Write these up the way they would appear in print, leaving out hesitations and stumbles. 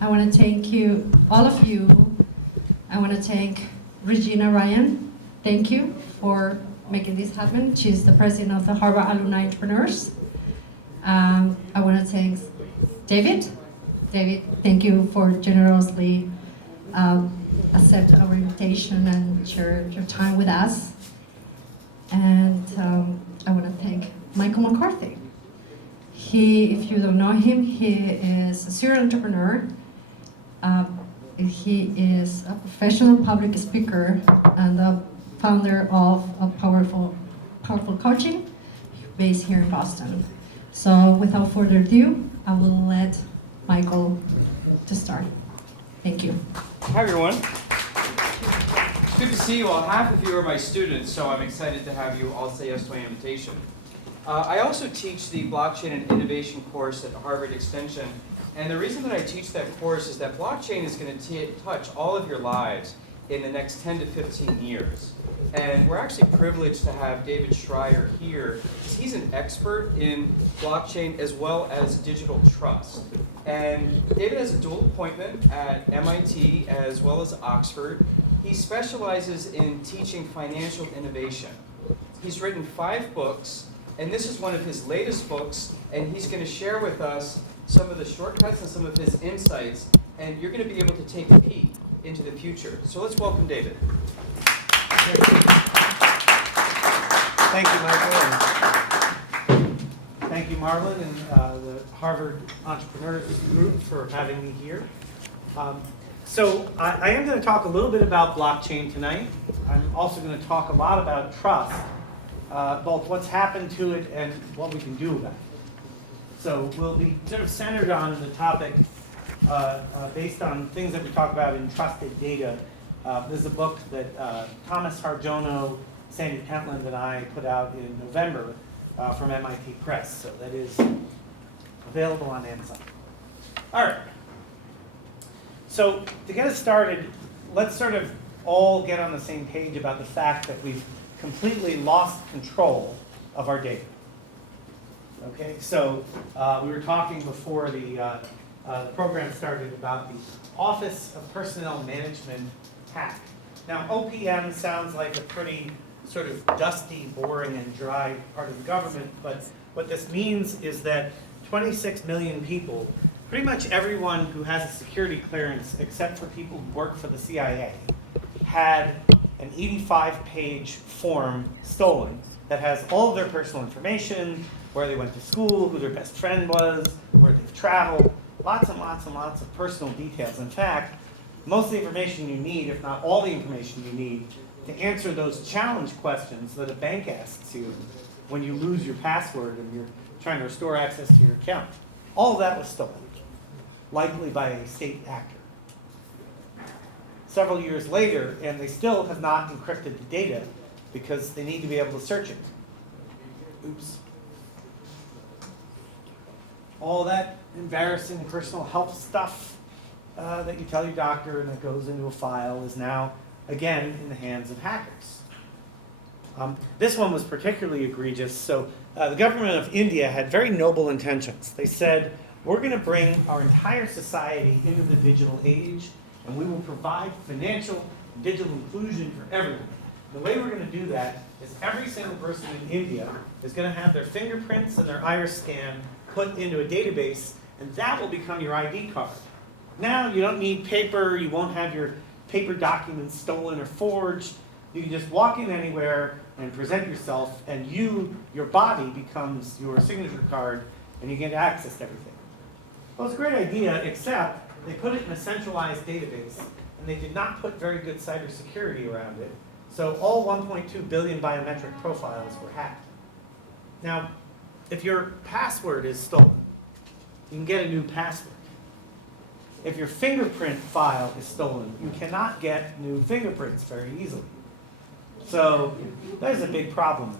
I want to thank you, all of you. I want to thank Regina Ryan. Thank you for making this happen. She's the president of the Harvard Alumni Entrepreneurs. I want to thank David. David, thank you for generously accept our invitation and share your time with us. And I want to thank Michael McCarthy. He, if you don't know him, he is a serial entrepreneur. He is a professional public speaker and the founder of a powerful coaching based here in Boston. So without further ado, I will let Michael to start. Thank you. Hi everyone. It's good to see you all. Half of you are my students, so I'm excited to have you all say yes to my invitation. I also teach the Blockchain and Innovation course at Harvard Extension, and the reason that I teach that course is that blockchain is going to touch all of your lives in the next 10 to 15 years. And we're actually privileged to have David Shrier here, because he's an expert in blockchain as well as digital trust. And David has a dual appointment at MIT as well as Oxford. He specializes in teaching financial innovation. He's written 5 books, and this is one of his latest books, and he's going to share with us some of the shortcuts and some of his insights, and you're going to be able to take a peek into the future. So let's welcome David. Thank you, Michael, and thank you, Marlon, and the Harvard Entrepreneurs Group for having me here. So I am going to talk a little bit about blockchain tonight. I'm also going to talk a lot about trust, both what's happened to it and what we can do about it. So we'll be sort of centered on the topic based on things that we talk about in trusted data. There's a book that Thomas Harjono, Sandy Pentland, and I put out in November from MIT Press. So that is available on Amazon. All right. So to get us started, let's sort of all get on the same page about the fact that we've completely lost control of our data. Okay, so we were talking before the program started about the Office of Personnel Management hack. Now, OPM sounds like a pretty sort of dusty, boring, and dry part of the government, but what this means is that 26 million people, pretty much everyone who has a security clearance except for people who work for the CIA, had an 85-page form stolen that has all of their personal information, where they went to school, who their best friend was, where they've traveled, lots and lots and lots of personal details. In fact, most of the information you need, if not all the information you need, to answer those challenge questions that a bank asks you when you lose your password and you're trying to restore access to your account. All of that was stolen, likely by a state actor. Several years later, and they still have not encrypted the data because they need to be able to search it. Oops. All that embarrassing personal health stuff that you tell your doctor and that goes into a file is now, again, in the hands of hackers. This one was particularly egregious. So the government of India had very noble intentions. They said, we're going to bring our entire society into the digital age, and we will provide financial and digital inclusion for everyone. The way we're going to do that is every single person in India is going to have their fingerprints and their iris scan put into a database, and that will become your ID card. Now you don't need paper, you won't have your paper documents stolen or forged. You can just walk in anywhere and present yourself, and your body becomes your signature card, and you get access to everything. Well, it's a great idea, except they put it in a centralized database, and they did not put very good cybersecurity around it. So all 1.2 billion biometric profiles were hacked. Now, if your password is stolen, you can get a new password. If your fingerprint file is stolen, you cannot get new fingerprints very easily. So there's a big problem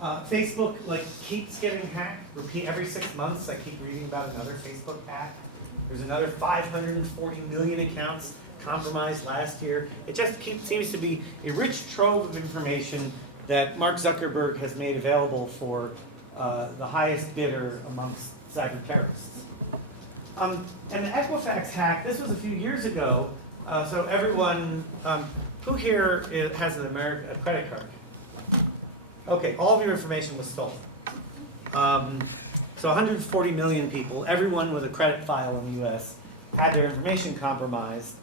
there. Facebook keeps getting hacked. Every 6 months, I keep reading about another Facebook hack. There's another 540 million accounts compromised last year. It just seems to be a rich trove of information that Mark Zuckerberg has made available for the highest bidder amongst cyber terrorists. And the Equifax hack, this was a few years ago, so everyone, who here has a credit card? Okay, all of your information was stolen. So 140 million people, everyone with a credit file in the US, had their information compromised.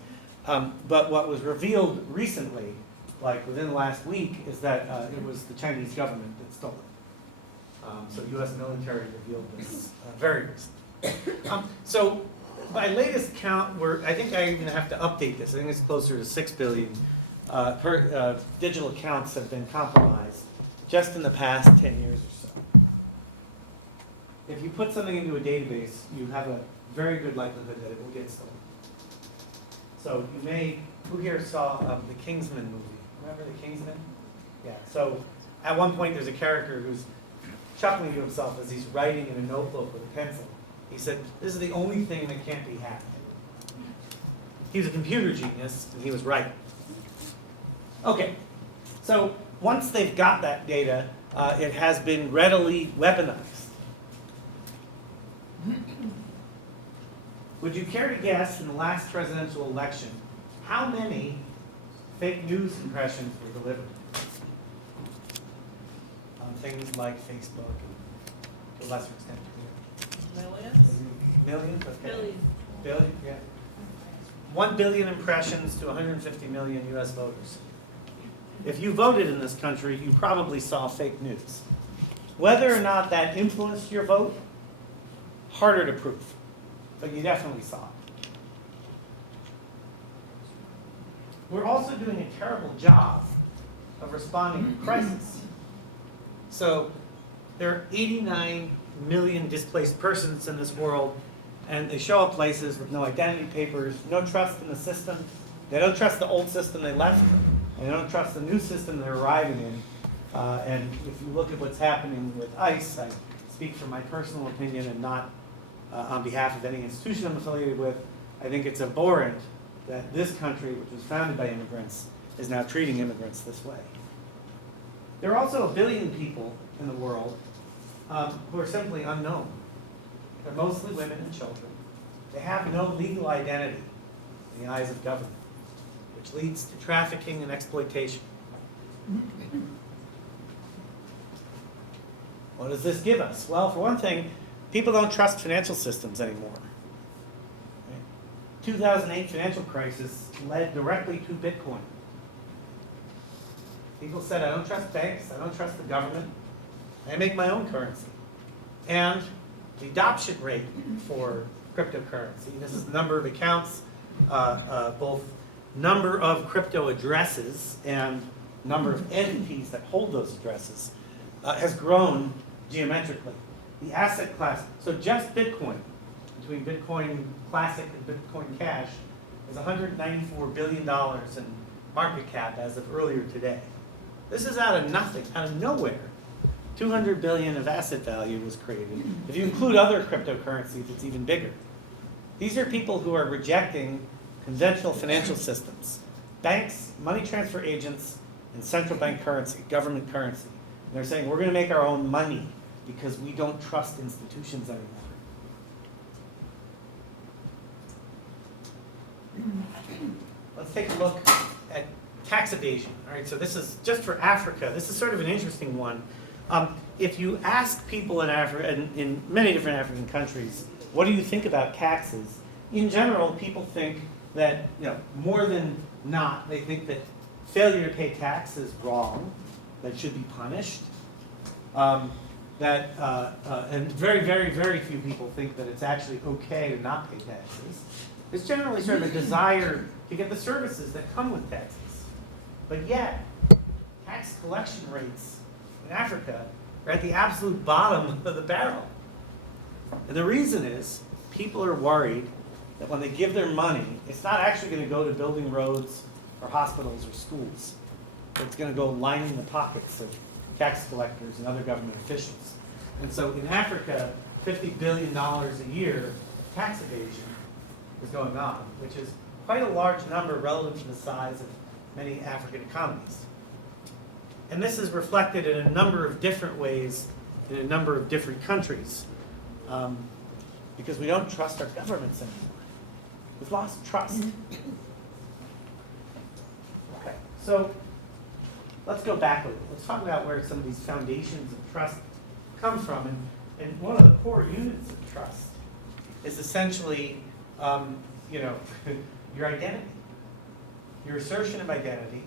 But what was revealed recently, like within the last week, is that it was the Chinese government that stole it. So US military revealed this very recently. So by latest count, I think I even have to update this. I think it's closer to 6 billion digital accounts have been compromised just in the past 10 years or so. If you put something into a database, you have a very good likelihood that it will get stolen. So you may, who here saw the Kingsman movie? Remember the Kingsman? Yeah, so at one point there's a character who's chuckling to himself as he's writing in a notebook with a pencil. He said, this is the only thing that can't be hacked. He was a computer genius, and he was right. Okay, so once they've got that data, it has been readily weaponized. Would you care to guess in the last presidential election how many fake news impressions were delivered on things like Facebook and to a lesser extent Twitter? Millions? Okay. Billions. Billion, yeah. 1 billion impressions to 150 million US voters. If you voted in this country, you probably saw fake news. Whether or not that influenced your vote, harder to prove, but you definitely saw it. We're also doing a terrible job of responding to crisis. So there are 89 million displaced persons in this world, and they show up places with no identity papers, no trust in the system. They don't trust the old system they left, and they don't trust the new system they're arriving in. And if you look at what's happening with ICE, I speak from my personal opinion and not on behalf of any institution I'm affiliated with, I think it's abhorrent that this country, which was founded by immigrants, is now treating immigrants this way. There are also 1 billion people in the world who are simply unknown. They're mostly women and children. They have no legal identity in the eyes of government, which leads to trafficking and exploitation. What does this give us? Well, for one thing, people don't trust financial systems anymore. 2008 financial crisis led directly to Bitcoin. People said, I don't trust banks, I don't trust the government, I make my own currency. And the adoption rate for cryptocurrency, this is the number of accounts, both number of crypto addresses and number of entities that hold those addresses, has grown geometrically. The asset class, so just Bitcoin, between Bitcoin Classic and Bitcoin Cash, is $194 billion in market cap as of earlier today. This is out of nothing, out of nowhere. 200 billion of asset value was created. If you include other cryptocurrencies, it's even bigger. These are people who are rejecting conventional financial systems, banks, money transfer agents, and central bank currency, government currency. And they're saying, we're going to make our own money because we don't trust institutions anymore. Let's take a look at tax evasion. All right, so this is just for Africa. This is sort of an interesting one. If you ask people in Africa, in many different African countries, what do you think about taxes? In general, people think that, more than not, they think that failure to pay tax is wrong, that should be punished. And very, very, very few people think that it's actually okay to not pay taxes. It's generally sort of a desire to get the services that come with taxes. But yet, tax collection rates in Africa are at the absolute bottom of the barrel. And the reason is, people are worried that when they give their money, it's not actually going to go to building roads or hospitals or schools. It's going to go lining the pockets of tax collectors and other government officials. And so in Africa, $50 billion a year of tax evasion is going on, which is quite a large number relative to the size of many African economies. And this is reflected in a number of different ways in a number of different countries. because we don't trust our governments anymore. We've lost trust. Okay, so let's go back a little. Let's talk about where some of these foundations of trust come from. And one of the core units of trust is essentially, your identity, your assertion of identity,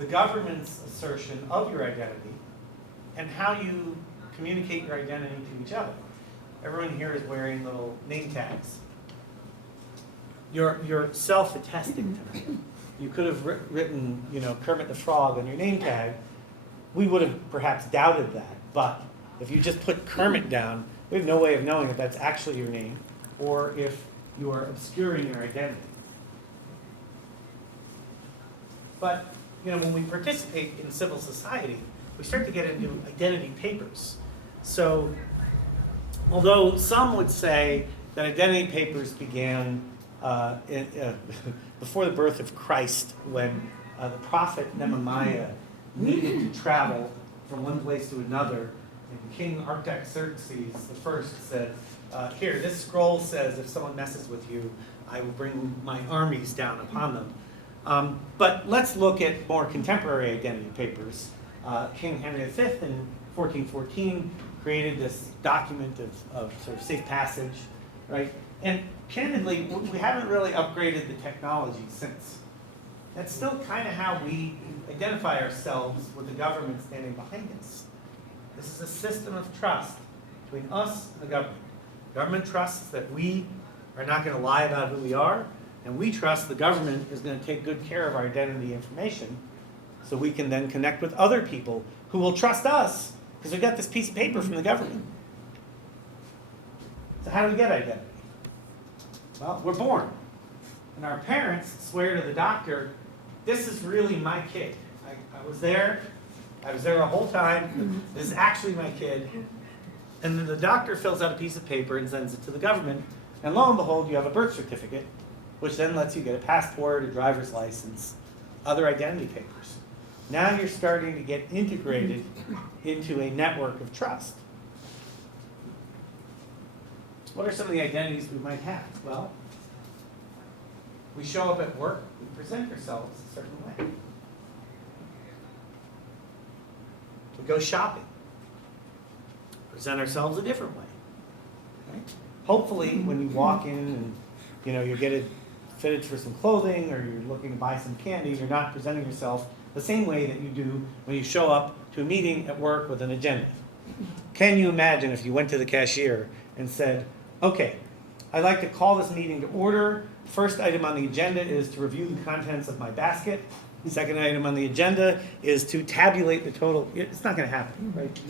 the government's assertion of your identity, and how you communicate your identity to each other. Everyone here is wearing little name tags. You're self-attesting to them. You could have written, Kermit the Frog on your name tag. We would have perhaps doubted that, but if you just put Kermit down, we have no way of knowing if that's actually your name or if you are obscuring your identity. But, when we participate in civil society, we start to get into identity papers. So, although some would say that identity papers began before the birth of Christ, when the prophet Nehemiah needed to travel from one place to another, and King Artaxerxes I said, here, this scroll says if someone messes with you, I will bring my armies down upon them. But let's look at more contemporary identity papers. King Henry V in 1414 created this document of sort of safe passage, right? And candidly, we haven't really upgraded the technology since. That's still kind of how we identify ourselves with the government standing behind us. This is a system of trust between us and the government. The government trusts that we are not going to lie about who we are, and we trust the government is going to take good care of our identity information so we can then connect with other people who will trust us because we got this piece of paper from the government. So how do we get identity? Well, we're born. And our parents swear to the doctor, this is really my kid. I was there the whole time. This is actually my kid. And then the doctor fills out a piece of paper and sends it to the government. And lo and behold, you have a birth certificate, which then lets you get a passport, a driver's license, other identity papers. Now you're starting to get integrated into a network of trust. What are some of the identities we might have? Well, we show up at work, we present ourselves a certain way. We go shopping, present ourselves a different way. Right? Hopefully, when you walk in and you get it fitted for some clothing or you're looking to buy some candy, you're not presenting yourself the same way that you do when you show up to a meeting at work with an agenda. Can you imagine if you went to the cashier and said, okay, I'd like to call this meeting to order. First item on the agenda is to review the contents of my basket. The second item on the agenda is to tabulate the total. It's not going to happen, right?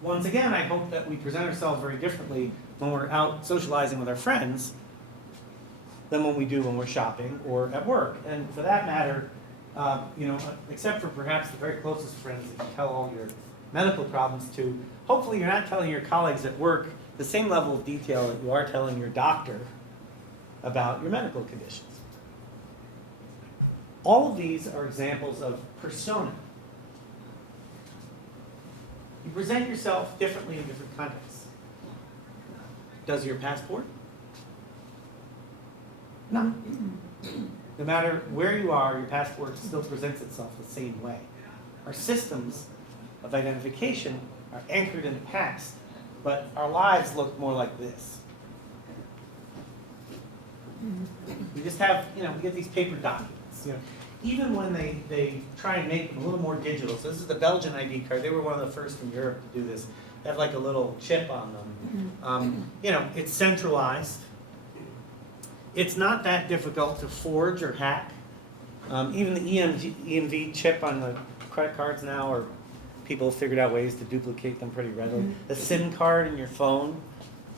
Once again, I hope that we present ourselves very differently when we're out socializing with our friends than when we do when we're shopping or at work. And for that matter, except for perhaps the very closest friends that you tell all your medical problems to, hopefully you're not telling your colleagues at work the same level of detail that you are telling your doctor about your medical conditions. All of these are examples of persona. You present yourself differently in different contexts. Does your passport? No. No matter where you are, your passport still presents itself the same way. Our systems of identification are anchored in the past, but our lives look more like this. We just have, we get these paper documents. Even when they try and make them a little more digital. So this is the Belgian ID card. They were one of the first in Europe to do this. They have like a little chip on them. It's centralized. It's not that difficult to forge or hack. Even the EMV chip on the credit cards now, or people have figured out ways to duplicate them pretty readily. The SIM card in your phone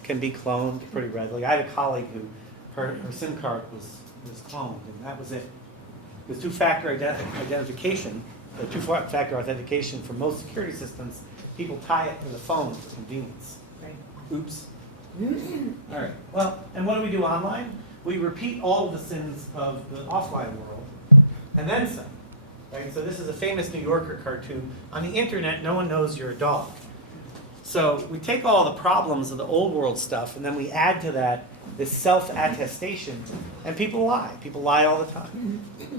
can be cloned pretty readily. I had a colleague who her SIM card was cloned, and that was it. With two-factor identification, the two-factor authentication for most security systems, people tie it to the phone for convenience. Right? Oops. All right. Well, and what do we do online? We repeat all of the sins of the offline world, and then some. Right? So this is a famous New Yorker cartoon. On the internet, no one knows you're a dog. So we take all the problems of the old world stuff, and then we add to that this self-attestation, and people lie. People lie all the time. Right?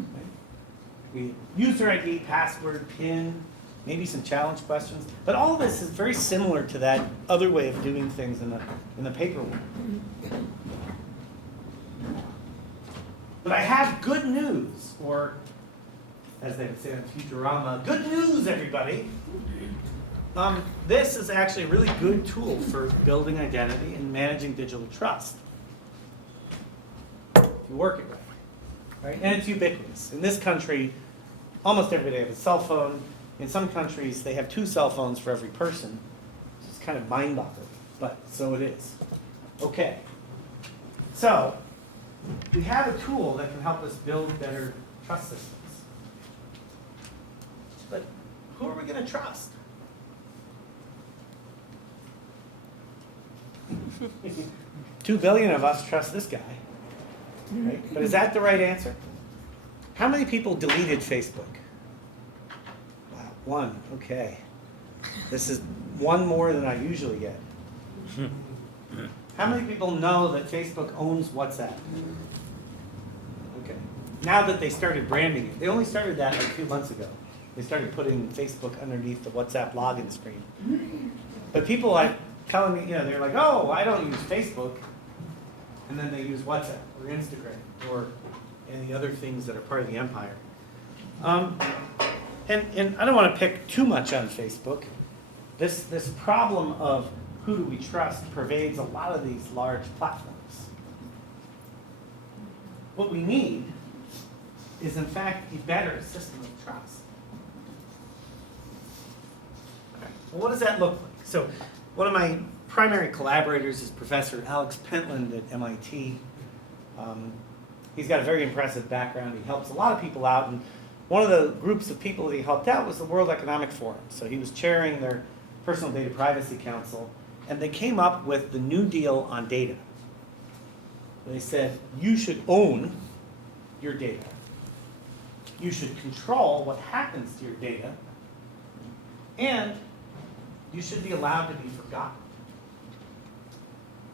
We user ID, password, PIN, maybe some challenge questions, but all of this is very similar to that other way of doing things in the paper world. But I have good news, or as they would say on Futurama, good news, everybody. This is actually a really good tool for building identity and managing digital trust. If you work it right? And it's ubiquitous. In this country, almost everybody has a cell phone. In some countries, they have 2 cell phones for every person. It's kind of mind-boggling, but so it is. Okay. So, we have a tool that can help us build better trust systems. But who are we going to trust? 2 billion of us trust this guy, right? But is that the right answer? How many people deleted Facebook? Wow, 1, okay. This is 1 more than I usually get. How many people know that Facebook owns WhatsApp? Okay. Now that they started branding it, they only started that like 2 months ago. They started putting Facebook underneath the WhatsApp login screen. But people are telling me, they're like, oh, I don't use Facebook. And then they use WhatsApp or Instagram or any other things that are part of the empire. And I don't want to pick too much on Facebook. This problem of who do we trust pervades a lot of these large platforms. What we need is, in fact, a better system of trust. Well, what does that look like? So, one of my primary collaborators is Professor Alex Pentland at MIT. He's got a very impressive background. He helps a lot of people out. And one of the groups of people that he helped out was the World Economic Forum. So he was chairing their Personal Data Privacy Council. And they came up with the New Deal on data. They said, you should own your data. You should control what happens to your data. And you should be allowed to be forgotten.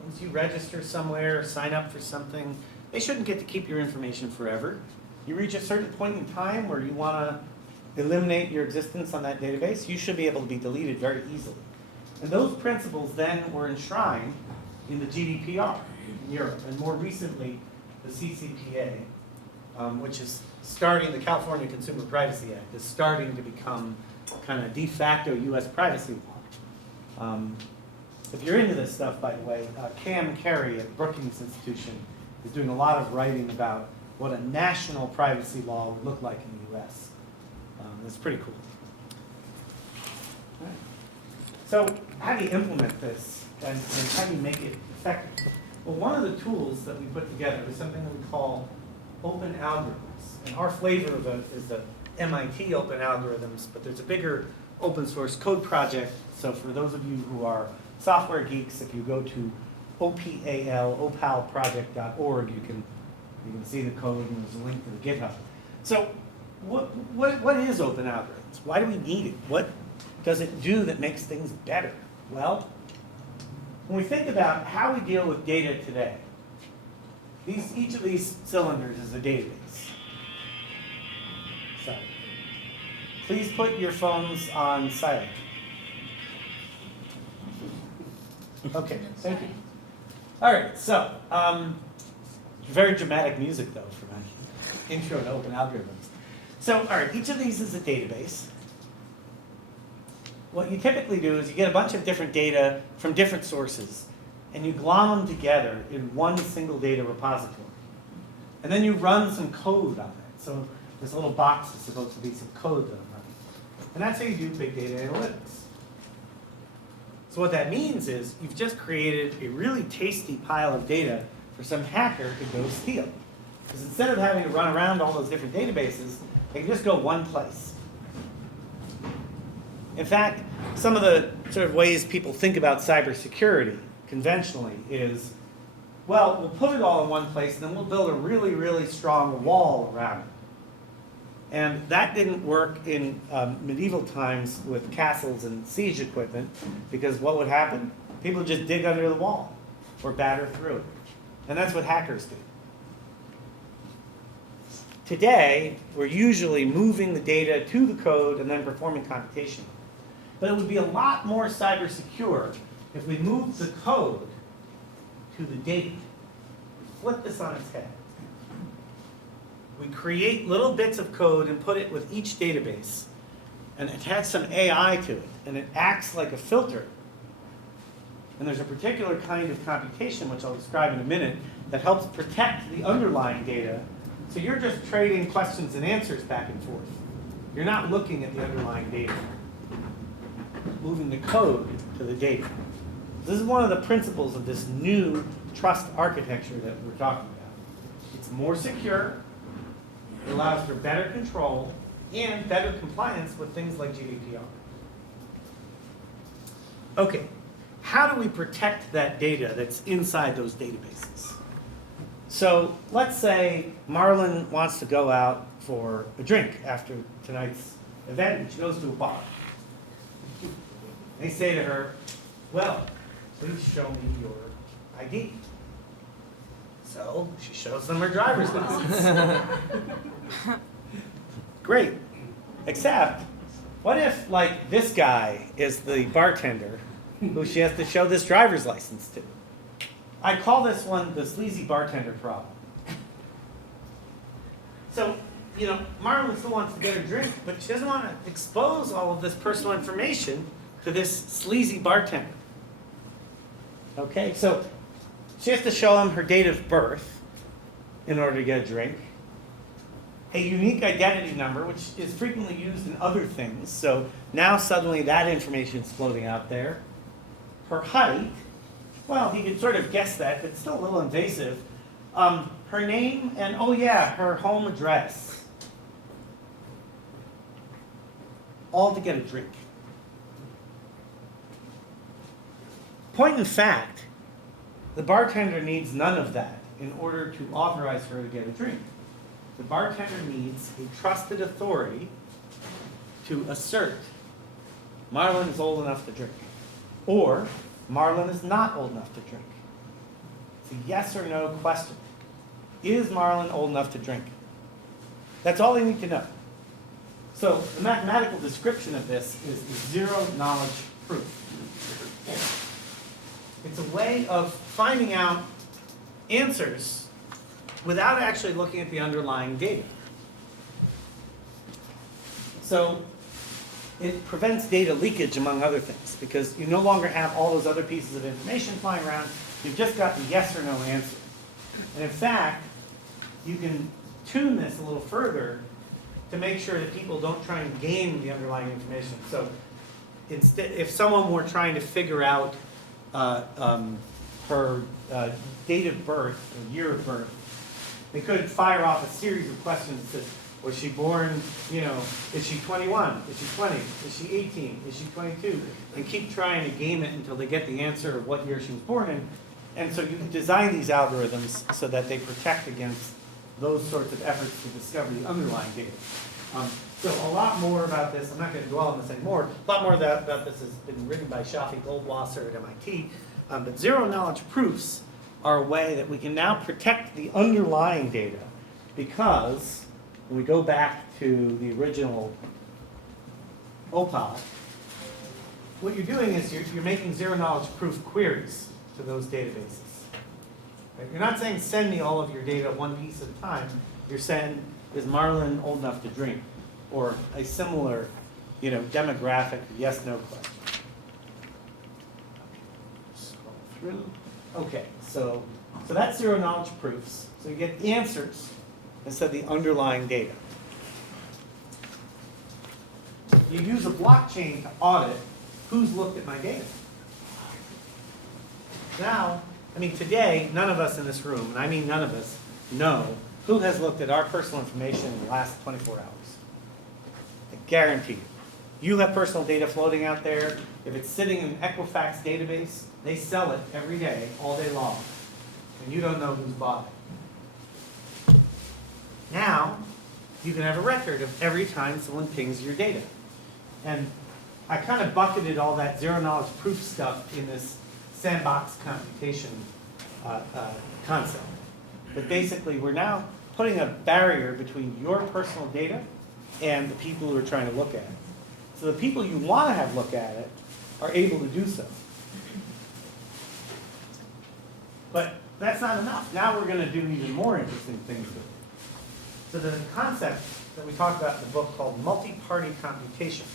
Once you register somewhere, sign up for something, they shouldn't get to keep your information forever. You reach a certain point in time where you want to eliminate your existence on that database, you should be able to be deleted very easily. And those principles then were enshrined in the GDPR in Europe, and more recently, the CCPA, which is starting, the California Consumer Privacy Act, is starting to become kind of de facto US privacy law. If you're into this stuff, by the way, Cam Carey at Brookings Institution is doing a lot of writing about what a national privacy law would look like in the US. It's pretty cool. All right. So how do you implement this, and how do you make it effective? Well, one of the tools that we put together is something that we call open algorithms. And our flavor of it is the MIT open algorithms, but there's a bigger open source code project. So for those of you who are software geeks, if you go to opalproject.org, you can see the code, and there's a link to the GitHub. So what is open algorithms? Why do we need it? What does it do that makes things better? Well, when we think about how we deal with data today, each of these cylinders is a database. So, please put your phones on silent. Okay, thank you. All right, so, very dramatic music, though, for my intro to open algorithms. So, all right, each of these is a database. What you typically do is you get a bunch of different data from different sources, and you glom them together in one single data repository. And then you run some code on it. So this little box is supposed to be some code that I'm running. And that's how you do big data analytics. So what that means is you've just created a really tasty pile of data for some hacker to go steal. Because instead of having to run around all those different databases, they can just go one place. In fact, some of the sort of ways people think about cybersecurity conventionally is, well, we'll put it all in one place and then we'll build a really, really strong wall around it. And that didn't work in medieval times with castles and siege equipment, because what would happen? People would just dig under the wall or batter through it. And that's what hackers do. Today, we're usually moving the data to the code and then performing computation. But it would be a lot more cyber secure if we moved the code to the data. Flip this on its head. We create little bits of code and put it with each database, and it has some AI to it, and it acts like a filter. And there's a particular kind of computation, which I'll describe in a minute, that helps protect the underlying data. So you're just trading questions and answers back and forth. You're not looking at the underlying data. Moving the code to the data. This is one of the principles of this new trust architecture that we're talking about. It's more secure. It allows for better control and better compliance with things like GDPR. Okay, how do we protect that data that's inside those databases? So let's say Marlon wants to go out for a drink after tonight's event, and she goes to a bar. They say to her, well, please show me your ID. So she shows them her driver's license. Great. Except, what if, like, this guy is the bartender who she has to show this driver's license to? I call this one the sleazy bartender problem. So, you know, Marlon still wants to get her drink, but she doesn't want to expose all of this personal information to this sleazy bartender. Okay, so she has to show him her date of birth in order to get a drink, a unique identity number, which is frequently used in other things, so now suddenly that information is floating out there. Her height, well, he could sort of guess that, but it's still a little invasive. Her name, and oh yeah, her home address. All to get a drink. Point in fact, the bartender needs none of that in order to authorize her to get a drink. The bartender needs a trusted authority to assert Marlon is old enough to drink, or Marlon is not old enough to drink. It's a yes or no question. Is Marlon old enough to drink? That's all they need to know. So the mathematical description of this is zero knowledge proof. It's a way of finding out answers without actually looking at the underlying data. So it prevents data leakage, among other things, because you no longer have all those other pieces of information flying around. You've just got the yes or no answer. And in fact, you can tune this a little further to make sure that people don't try and game the underlying information. So instead, if someone were trying to figure out her date of birth, or year of birth, they could fire off a series of questions that says, was she born, you know, is she 21, is she 20, is she 18, is she 22, and keep trying to game it until they get the answer of what year she was born in. And so you can design these algorithms so that they protect against those sorts of efforts to discover the underlying data. So a lot more about this, I'm not going to dwell on this anymore, a lot more about this has been written by Shafi Goldwasser at MIT, but zero knowledge proofs are a way that we can now protect the underlying data, because when we go back to the original OPAL, what you're doing is you're making zero knowledge proof queries to those databases. Right? You're not saying send me all of your data one piece at a time. You're saying, is Marlon old enough to drink? Or a similar, you know, demographic yes/no question. Scroll through. Okay, so that's zero knowledge proofs. So you get answers instead of the underlying data. You use a blockchain to audit who's looked at my data. Now, I mean, today, none of us in this room, and I mean none of us, know who has looked at our personal information in the last 24 hours. I guarantee you. You have personal data floating out there. If it's sitting in an Equifax database, they sell it every day, all day long. And you don't know who's bought it. Now, you can have a record of every time someone pings your data. And I kind of bucketed all that zero-knowledge proof stuff in this sandbox computation concept. But basically, we're now putting a barrier between your personal data and the people who are trying to look at it. So the people you want to have look at it are able to do so. But that's not enough. Now we're going to do even more interesting things with it. So the concept that we talked about in the book called multi-party computation.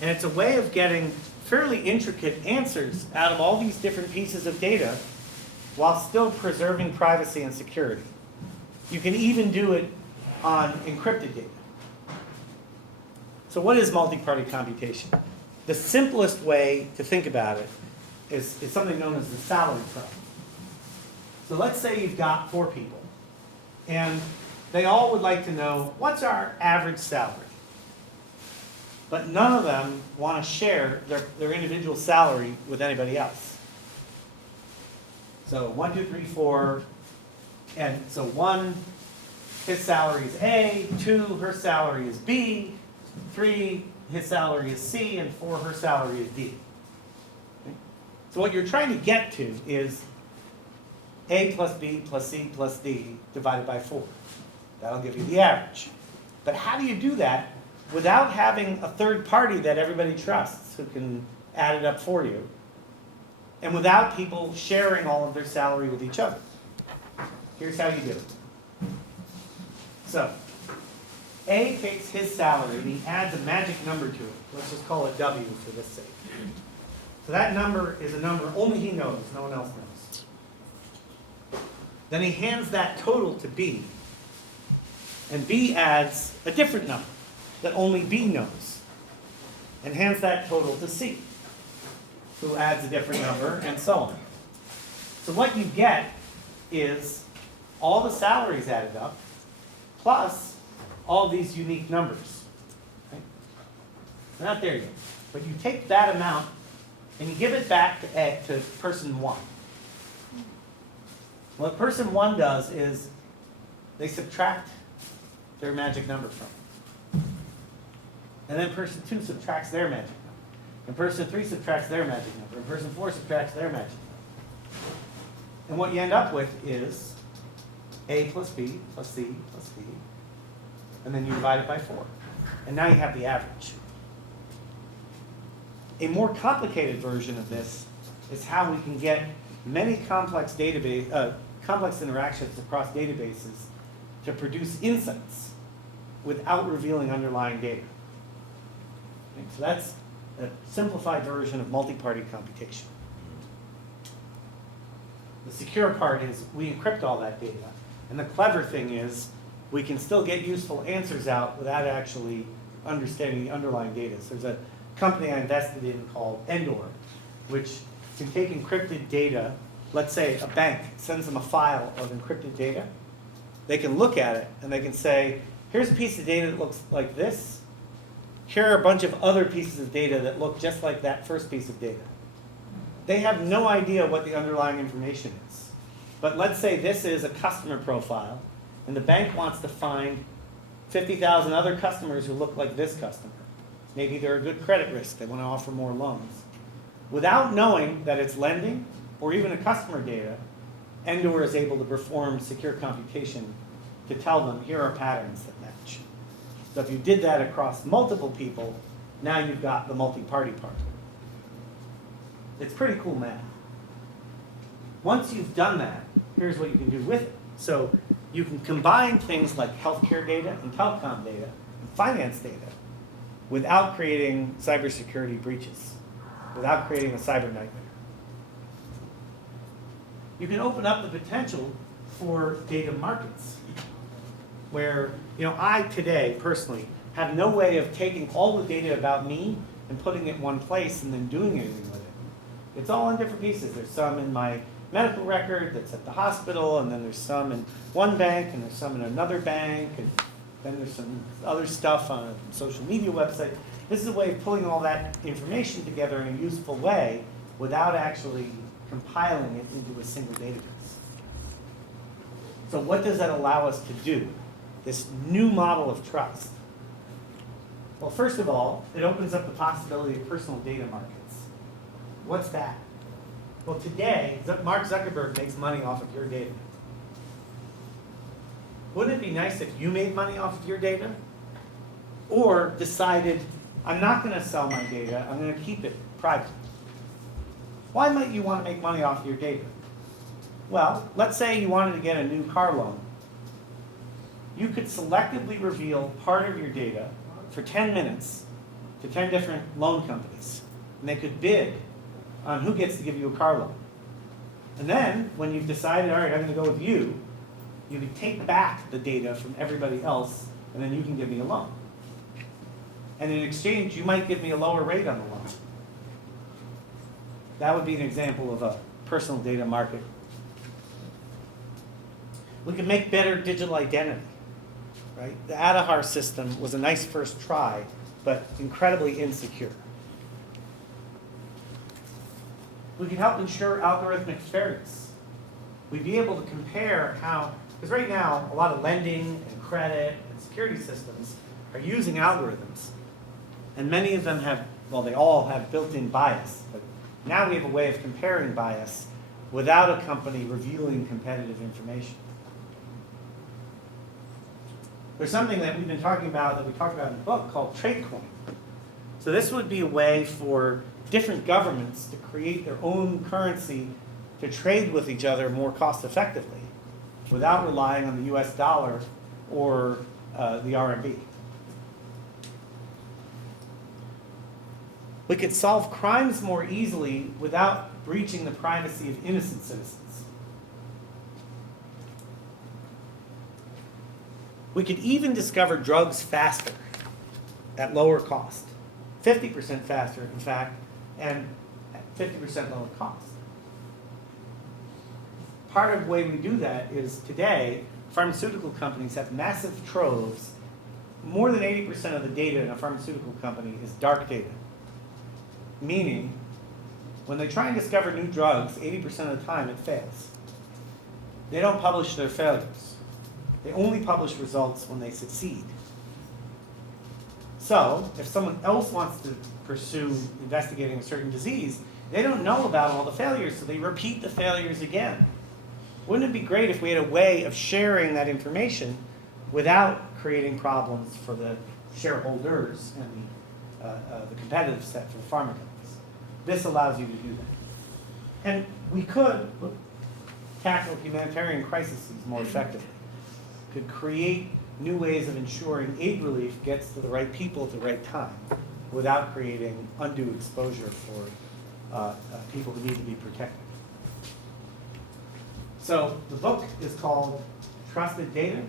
And it's a way of getting fairly intricate answers out of all these different pieces of data while still preserving privacy and security. You can even do it on encrypted data. So what is multi-party computation? The simplest way to think about it is something known as the salary problem. So let's say you've got 4 people, and they all would like to know, what's our average salary? But none of them want to share their individual salary with anybody else. So 1, 2, 3, 4, and so 1, his salary is A, 2, her salary is B, 3, his salary is C, and 4, her salary is D. Okay? So what you're trying to get to is A plus B plus C plus D divided by 4. That'll give you the average. But how do you do that without having a third party that everybody trusts who can add it up for you, and without people sharing all of their salary with each other? Here's how you do it. So, A takes his salary and he adds a magic number to it. Let's just call it W for this sake. So that number is a number only he knows, no one else knows. Then he hands that total to B. And B adds a different number that only B knows, and hands that total to C, who adds a different number, and so on. So what you get is all the salaries added up, plus all these unique numbers. Right? We're not there yet, but you take that amount and you give it back to person 1. What person 1 does is they subtract their magic number from it. And then person 2 subtracts their magic number. And person 3 subtracts their magic number. And person 4 subtracts their magic number. And what you end up with is A plus B plus C plus D. And then you divide it by 4. And now you have the average. A more complicated version of this is how we can get many complex complex interactions across databases to produce insights without revealing underlying data. Okay, so that's a simplified version of multi-party computation. The secure part is we encrypt all that data. And the clever thing is we can still get useful answers out without actually understanding the underlying data. So there's a company I invested in called Endor, which can take encrypted data. Let's say a bank sends them a file of encrypted data. They can look at it and they can say, here's a piece of data that looks like this. Here are a bunch of other pieces of data that look just like that first piece of data. They have no idea what the underlying information is. But let's say this is a customer profile, and the bank wants to find 50,000 other customers who look like this customer. Maybe they're a good credit risk. They want to offer more loans. Without knowing that it's lending or even a customer data, Endor is able to perform secure computation to tell them, here are patterns that match. So if you did that across multiple people, now you've got the multi-party part. It's pretty cool math. Once you've done that, here's what you can do with it. So you can combine things like healthcare data and telecom data and finance data without creating cybersecurity breaches, without creating a cyber nightmare. You can open up the potential for data markets where, I today personally have no way of taking all the data about me and putting it in one place and then doing anything with it. It's all in different pieces. There's some in my medical record that's at the hospital, and then there's some in one bank, and there's some in another bank, and then there's some other stuff on a social media website. This is a way of pulling all that information together in a useful way without actually compiling it into a single database. So what does that allow us to do? this new model of trust? Well, first of all, it opens up the possibility of personal data markets. What's that? Well, today, Mark Zuckerberg makes money off of your data. Wouldn't it be nice if you made money off of your data? Or decided, I'm not going to sell my data, I'm going to keep it private. Why might you want to make money off of your data? Well, let's say you wanted to get a new car loan. You could selectively reveal part of your data for 10 minutes to 10 different loan companies. And they could bid on who gets to give you a car loan. And then, when you've decided, all right, I'm going to go with you, you can take back the data from everybody else, and then you can give me a loan. And in exchange, you might give me a lower rate on the loan. That would be an example of a personal data market. We can make better digital identity, right? The Adahar system was a nice first try, but incredibly insecure. We can help ensure algorithmic fairness. We'd be able to compare how, because right now, a lot of lending and credit and security systems are using algorithms. And many of them have, well, they all have built-in bias. But now we have a way of comparing bias without a company revealing competitive information. There's something that we've been talking about, that we talked about in the book, called TradeCoin. So this would be a way for different governments to create their own currency to trade with each other more cost effectively without relying on the US dollar or the RMB. We could solve crimes more easily without breaching the privacy of innocent citizens. We could even discover drugs faster at lower cost. 50% faster, in fact, and at 50% lower cost. Part of the way we do that is today, pharmaceutical companies have massive troves. More than 80% of the data in a pharmaceutical company is dark data. Meaning, when they try and discover new drugs, 80% of the time it fails. They don't publish their failures. They only publish results when they succeed. So, if someone else wants to pursue investigating a certain disease, they don't know about all the failures, so they repeat the failures again. Wouldn't it be great if we had a way of sharing that information without creating problems for the shareholders and the competitive set for the pharma companies? This allows you to do that. And we could tackle humanitarian crises more effectively. Could create new ways of ensuring aid relief gets to the right people at the right time without creating undue exposure for people who need to be protected. So the book is called Trusted Data.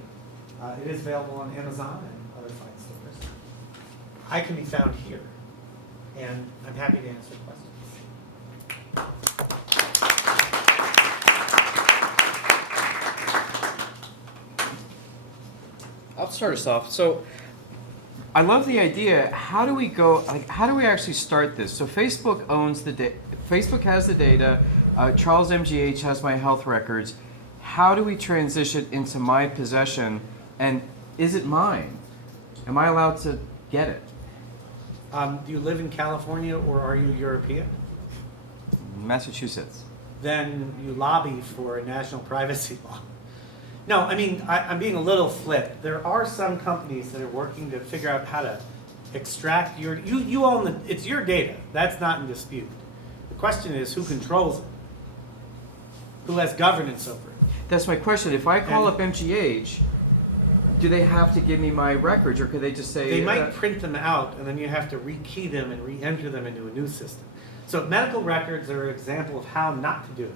It is available on Amazon and other fine stores. I can be found here, and I'm happy to answer questions. I'll start us off. So I love the idea. How do we go, like, how do we actually start this? So Facebook owns the data. Facebook has the data. Charles MGH has my health records. How do we transition into my possession? And is it mine? Am I allowed to get it? Do you live in California or are you European? Massachusetts. Then you lobby for a national privacy law. No, I mean, I'm being a little flip. There are some companies that are working to figure out how to extract your, you own the, it's your data. That's not in dispute. The question is who controls it? Who has governance over it? That's my question. If I call up MGH, do they have to give me my records, or could they just say... They might print them out, and then you have to re-key them and re-enter them into a new system. So medical records are an example of how not to do it.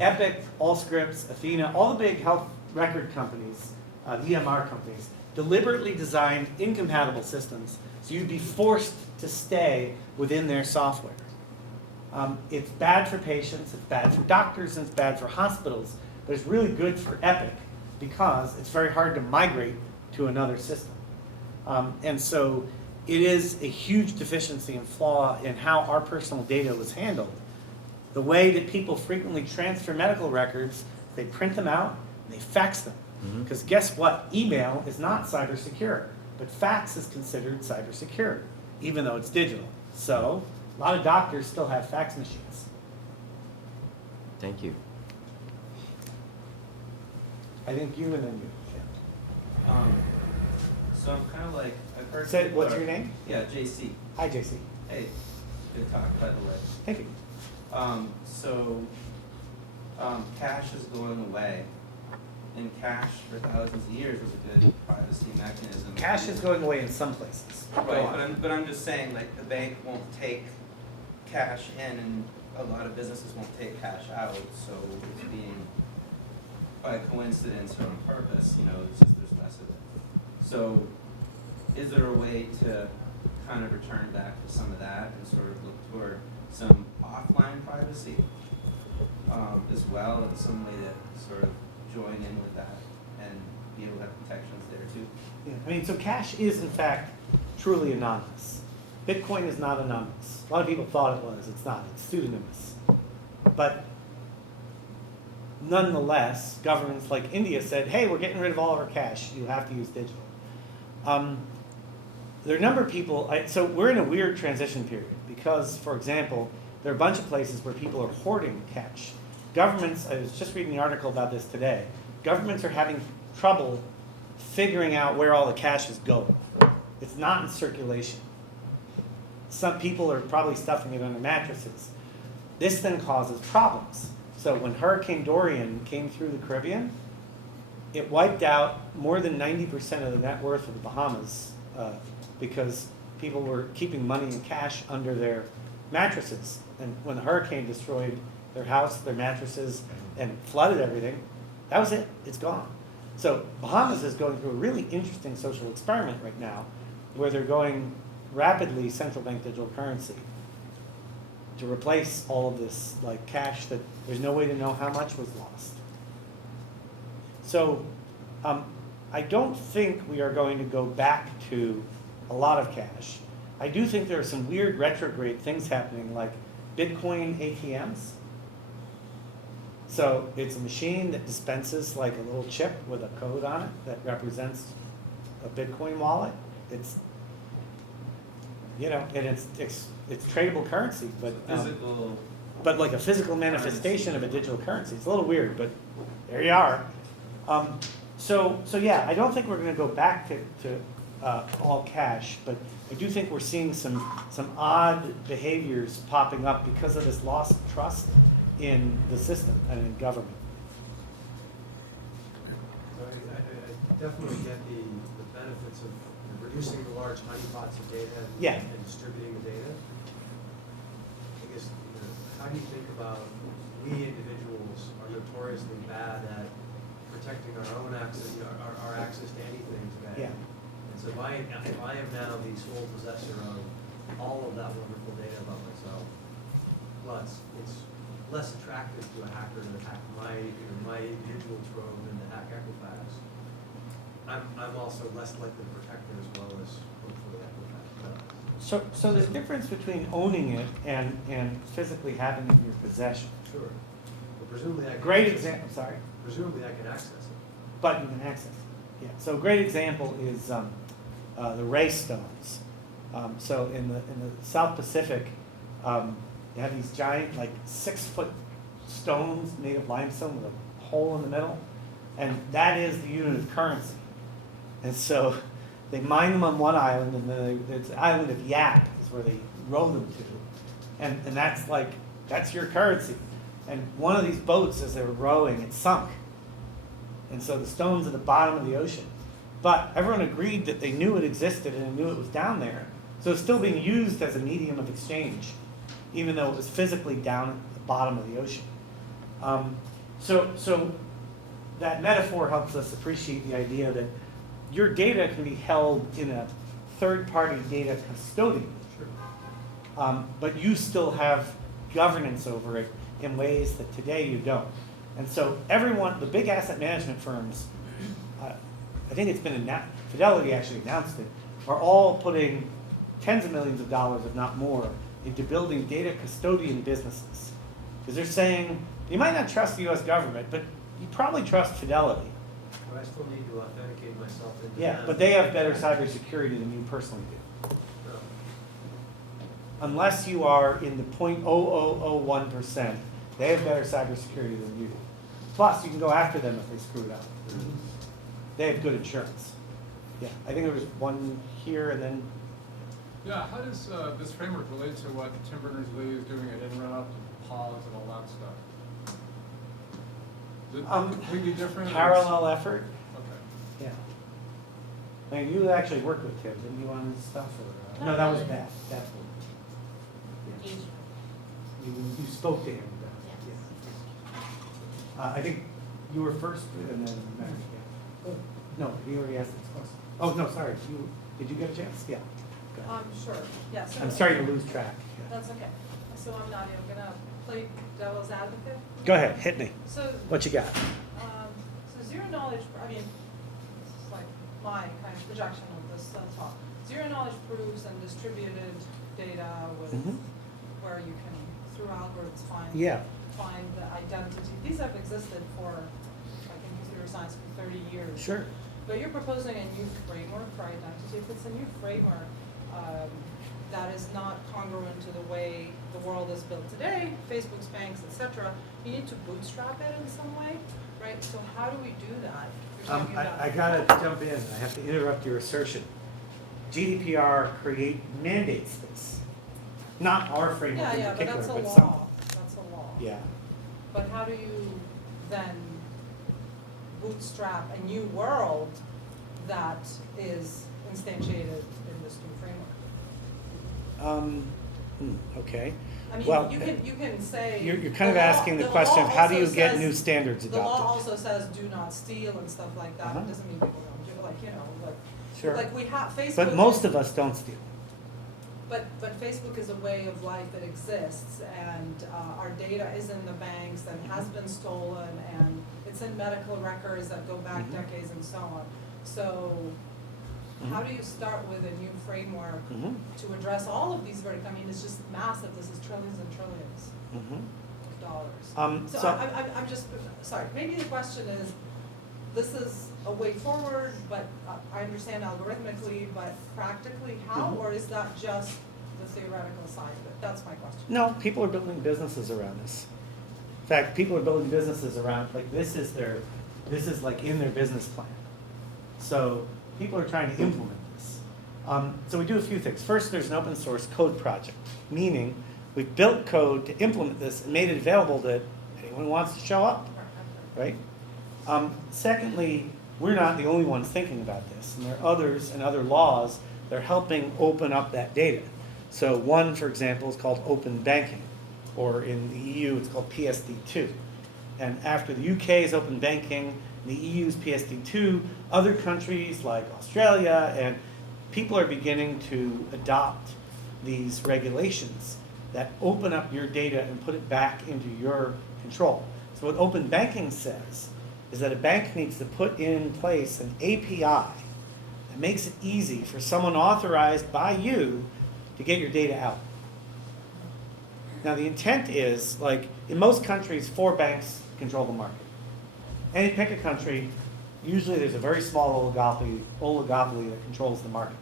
Epic, Allscripts, Athena, all the big health record companies, EMR companies, deliberately designed incompatible systems so you'd be forced to stay within their software. It's bad for patients, it's bad for doctors, and it's bad for hospitals, but it's really good for Epic because it's very hard to migrate to another system. And so it is a huge deficiency and flaw in how our personal data was handled. The way that people frequently transfer medical records, they print them out, and they fax them. Because guess what? Email is not cyber secure, but fax is considered cyber secure, even though it's digital. So a lot of doctors still have fax machines. Thank you. I think you and then you. So I'm kind of like, I've heard. Say, people what's are- your name? Yeah, JC. Hi, JC. Hey, good talk, by the way. Thank you. Cash is going away, and cash for thousands of years was a good privacy mechanism. Cash is going away in some places. Go Right, on. but I'm just saying, like, the bank won't take cash in, and a lot of businesses won't take cash out, so it's being, by coincidence or on purpose, it's just there's less of it. So, is there a way to kind of return back to some of that and sort of look toward some offline privacy as well, and some way to sort of join in with that and be able to have protections there too? Yeah, I mean, so cash is in fact truly anonymous. Bitcoin is not anonymous. A lot of people thought it was. It's not. It's pseudonymous. But nonetheless, governments like India said, hey, we're getting rid of all of our cash. You have to use digital. There are a number of people, so we're in a weird transition period because, for example, there are a bunch of places where people are hoarding cash. Governments, I was just reading the article about this today, governments are having trouble figuring out where all the cash is going. It's not in circulation. Some people are probably stuffing it under mattresses. This then causes problems. So when Hurricane Dorian came through the Caribbean, it wiped out more than 90% of the net worth of the Bahamas because people were keeping money in cash under their mattresses. And when the hurricane destroyed their house, their mattresses, and flooded everything, that was it. It's gone. So Bahamas is going through a really interesting social experiment right now where they're going rapidly central bank digital currency to replace all of this like cash that there's no way to know how much was lost. So I don't think we are going to go back to a lot of cash. I do think there are some weird retrograde things happening like Bitcoin ATMs. So it's a machine that dispenses like a little chip with a code on it that represents a Bitcoin wallet. It's, and it's tradable currency, but Physical. but like a physical manifestation of a digital currency. It's a little weird, but there you are. So yeah, I don't think we're going to go back to all cash, but I do think we're seeing some odd behaviors popping up because of this loss of trust in the system and in government. So I definitely get the benefits of reducing the large honeypots of data and distributing the data. I guess, how do you think about we individuals are notoriously bad at protecting our own access, our access to anything today? Yeah. And so if I am now the sole possessor of all of that wonderful data about myself, plus it's less attractive to a hacker to hack my individual trove than to hack Equifax. I'm also less likely to protect it as well as hopefully Equifax. So there's a difference between owning it and physically having it in your possession. Sure. But presumably I can Great access example. Sorry. it. Presumably I can access it. But you can access it. Yeah. So a great example is the ray stones. So in the South Pacific, you have these giant, like 6-foot stones made of limestone with a hole in the middle, and that is the unit of currency. And so they mine them on one island, and then it's the island of Yap is where they row them to, and that's your currency. And one of these boats, as they were rowing, it sunk, and so the stones at the bottom of the ocean. But everyone agreed that they knew it existed and knew it was down there, so it's still being used as a medium of exchange, even though it was physically down at the bottom of the ocean. So that metaphor helps us appreciate the idea that your data can be held in a third-party data custodian, but you still have governance over it in ways that today you don't. And so the big asset management firms, I think it's been announced, Fidelity actually announced it, are all putting tens of millions of dollars, if not more, into building data custodian businesses. Because they're saying, you might not trust the US government, but you probably trust Fidelity. But I still need to authenticate myself into Yeah, them. but they have better cybersecurity than you personally do. No. Unless you are in the 0.0001%, they have better cybersecurity than you do. Plus, you can go after them if they screw it up. They have good insurance. Yeah, I think there was one here and then, Yeah, how does this framework relate to what Tim Berners-Lee is doing at INRUPT and PAWS and all that stuff? Is it completely different? or is- parallel effort. Okay. Yeah. I mean, you actually worked with Tim, didn't you, on this stuff? Or, no, that was Beth. Beth. Yeah. You spoke to him. Beth. Yeah. I think you were first and then Mary. Yeah. No, he already asked this question. Oh, no, sorry. Did you get a chance? Yeah. Go ahead. Sure, yeah, so. I'm sorry to lose track. Yeah. That's okay. So I'm Nadia, I'm gonna play devil's advocate. Go ahead, hit me. So, What you got? so zero knowledge, I mean, this is like my kind of projection of this talk. Zero knowledge proofs and distributed data with, Mhm. where you can, through algorithms, Yeah. find the identity. These have existed for, like in computer science, for 30 years. Sure. But you're proposing a new framework for identity. If it's a new framework that is not congruent to the way the world is built today, Facebook's, banks, etc., you need to bootstrap it in some way, right? So how do we do that? You're talking about- I gotta jump in. I have to interrupt your assertion. GDPR mandates this. Not our framework Yeah, in yeah, but particular, that's a but some. law. That's a law. Yeah. But how do you then bootstrap a new world that is instantiated in this new framework? Okay. I mean, Well, you can say. You're kind of the law- asking the question of law how do you also get says- new standards The law adopted? also says do not steal and stuff like that. Uh-huh. It doesn't mean people don't do, like, Sure. like we have Facebook. But most of us don't steal. But Facebook is a way of life that exists, and our data is in the banks and has been stolen, and it's in medical records that go back Mhm. decades and so on. So how do you start with a new framework Mhm. to address all of these I mean, it's just massive. This is trillions and trillions Mhm. of dollars. So so- I'm just, sorry, maybe the question is, this is a way forward, but I understand algorithmically, but practically how? Mhm. Or is that just the theoretical side of it? That's my question. No, people are building businesses around this. In fact, people are building businesses around, like, this is like in their business plan. So people are trying to implement this. So we do a few things. First, there's an open source code project, meaning we've built code to implement this and made it available to anyone who wants to show up, right? Secondly, we're not the only ones thinking about this, and there are others and other laws that are helping open up that data. So one, for example, is called open banking, or in the EU, it's called PSD2. And after the UK's open banking, the EU's PSD2, other countries like Australia and people are beginning to adopt these regulations that open up your data and put it back into your control. So what open banking says is that a bank needs to put in place an API that makes it easy for someone authorized by you to get your data out. Now the intent is, like, in most countries, 4 banks control the market. Any pick a country, usually there's a very small oligopoly that controls the market.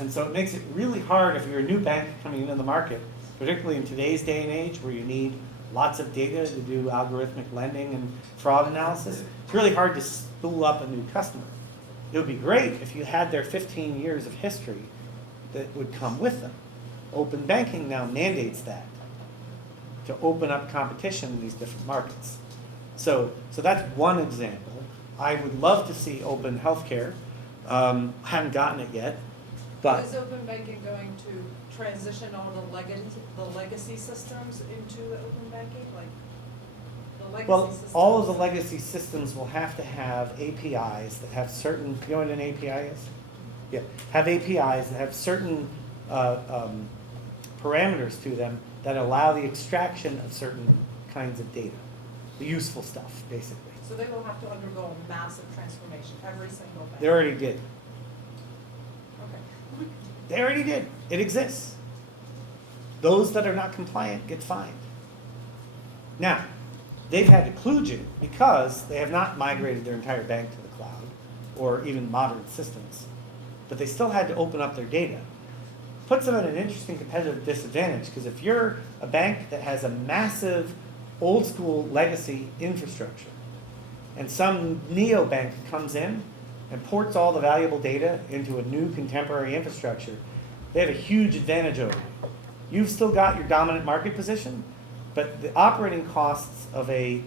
And so it makes it really hard if you're a new bank coming into the market, particularly in today's day and age where you need lots of data to do algorithmic lending and fraud analysis. It's really hard to spool up a new customer. It would be great if you had their 15 years of history that would come with them. Open banking now mandates that, to open up competition in these different markets. So that's one example. I would love to see open healthcare. Haven't gotten it yet, but Is open banking going to transition all the legacy systems into the open banking, like the legacy well, systems? all of the legacy systems will have to have APIs that have certain. You know what an API is? Yeah, have APIs that have certain parameters to them that allow the extraction of certain kinds of data, the useful stuff, basically. So they will have to undergo a massive transformation, every single bank. They already did. Okay. They already did. It exists. Those that are not compliant get fined. Now, they've had to kludge it because they have not migrated their entire bank to the cloud or even modern systems. But they still had to open up their data. Puts them at an interesting competitive disadvantage because if you're a bank that has a massive old school legacy infrastructure and some neobank comes in and ports all the valuable data into a new contemporary infrastructure, they have a huge advantage over you. You've still got your dominant market position, but the operating costs of a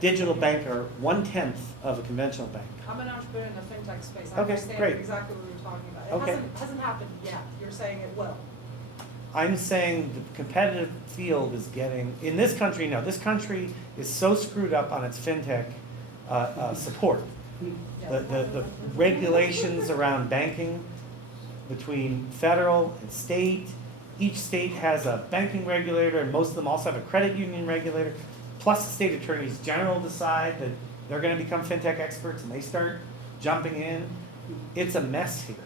digital bank are 1/10 of a conventional bank. I'm an entrepreneur in the fintech space. I Okay, understand great. exactly what you're talking about. It Okay. hasn't happened yet. You're saying it will. I'm saying the competitive field is getting, in this country, no, this country is so screwed up on its fintech support. The regulations around banking between federal and state, each state has a banking regulator and most of them also have a credit union regulator, plus the state attorneys general decide that they're gonna become fintech experts and they start jumping in. It's a mess here.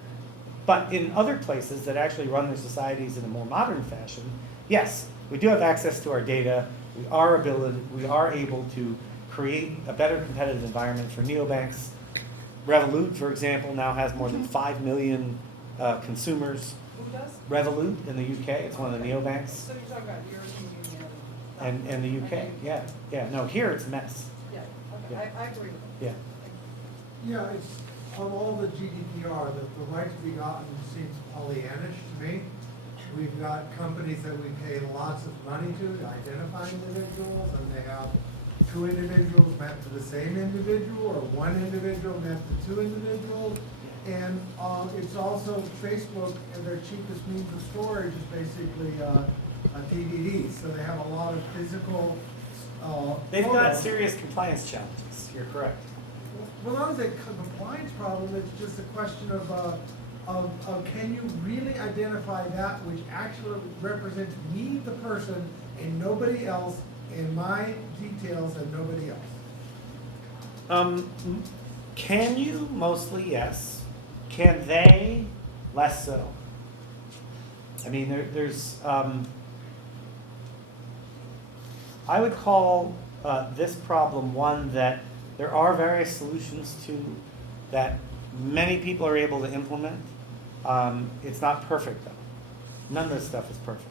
But in other places that actually run their societies in a more modern fashion, yes, we do have access to our data. We are able to create a better competitive environment for neobanks. Revolut, for example, now has more than 5 million consumers. Who does? Revolut in the UK, it's one of the neobanks. So you're talking about European Union And the UK, yeah. No, here it's a mess. Yeah, okay, I agree with Yeah. Yeah, it's, on all the GDPR, the right to be gotten seems Pollyannish to me. We've got companies that we pay lots of money to identify individuals, and they have two individuals mapped to the same individual, or one individual mapped to two individuals. And it's also Facebook, and their cheapest means of storage is basically DVDs, so they have a lot of physical They've got photos. serious compliance challenges, you're correct. Well, not only a compliance problem, it's just a question of can you really identify that which actually represents me, the person, and nobody else, and my details and nobody else? Can you? Mostly, yes. Can they? Less so. I mean, there's, I would call this problem one that there are various solutions to that many people are able to implement. It's not perfect though. None of this stuff is perfect.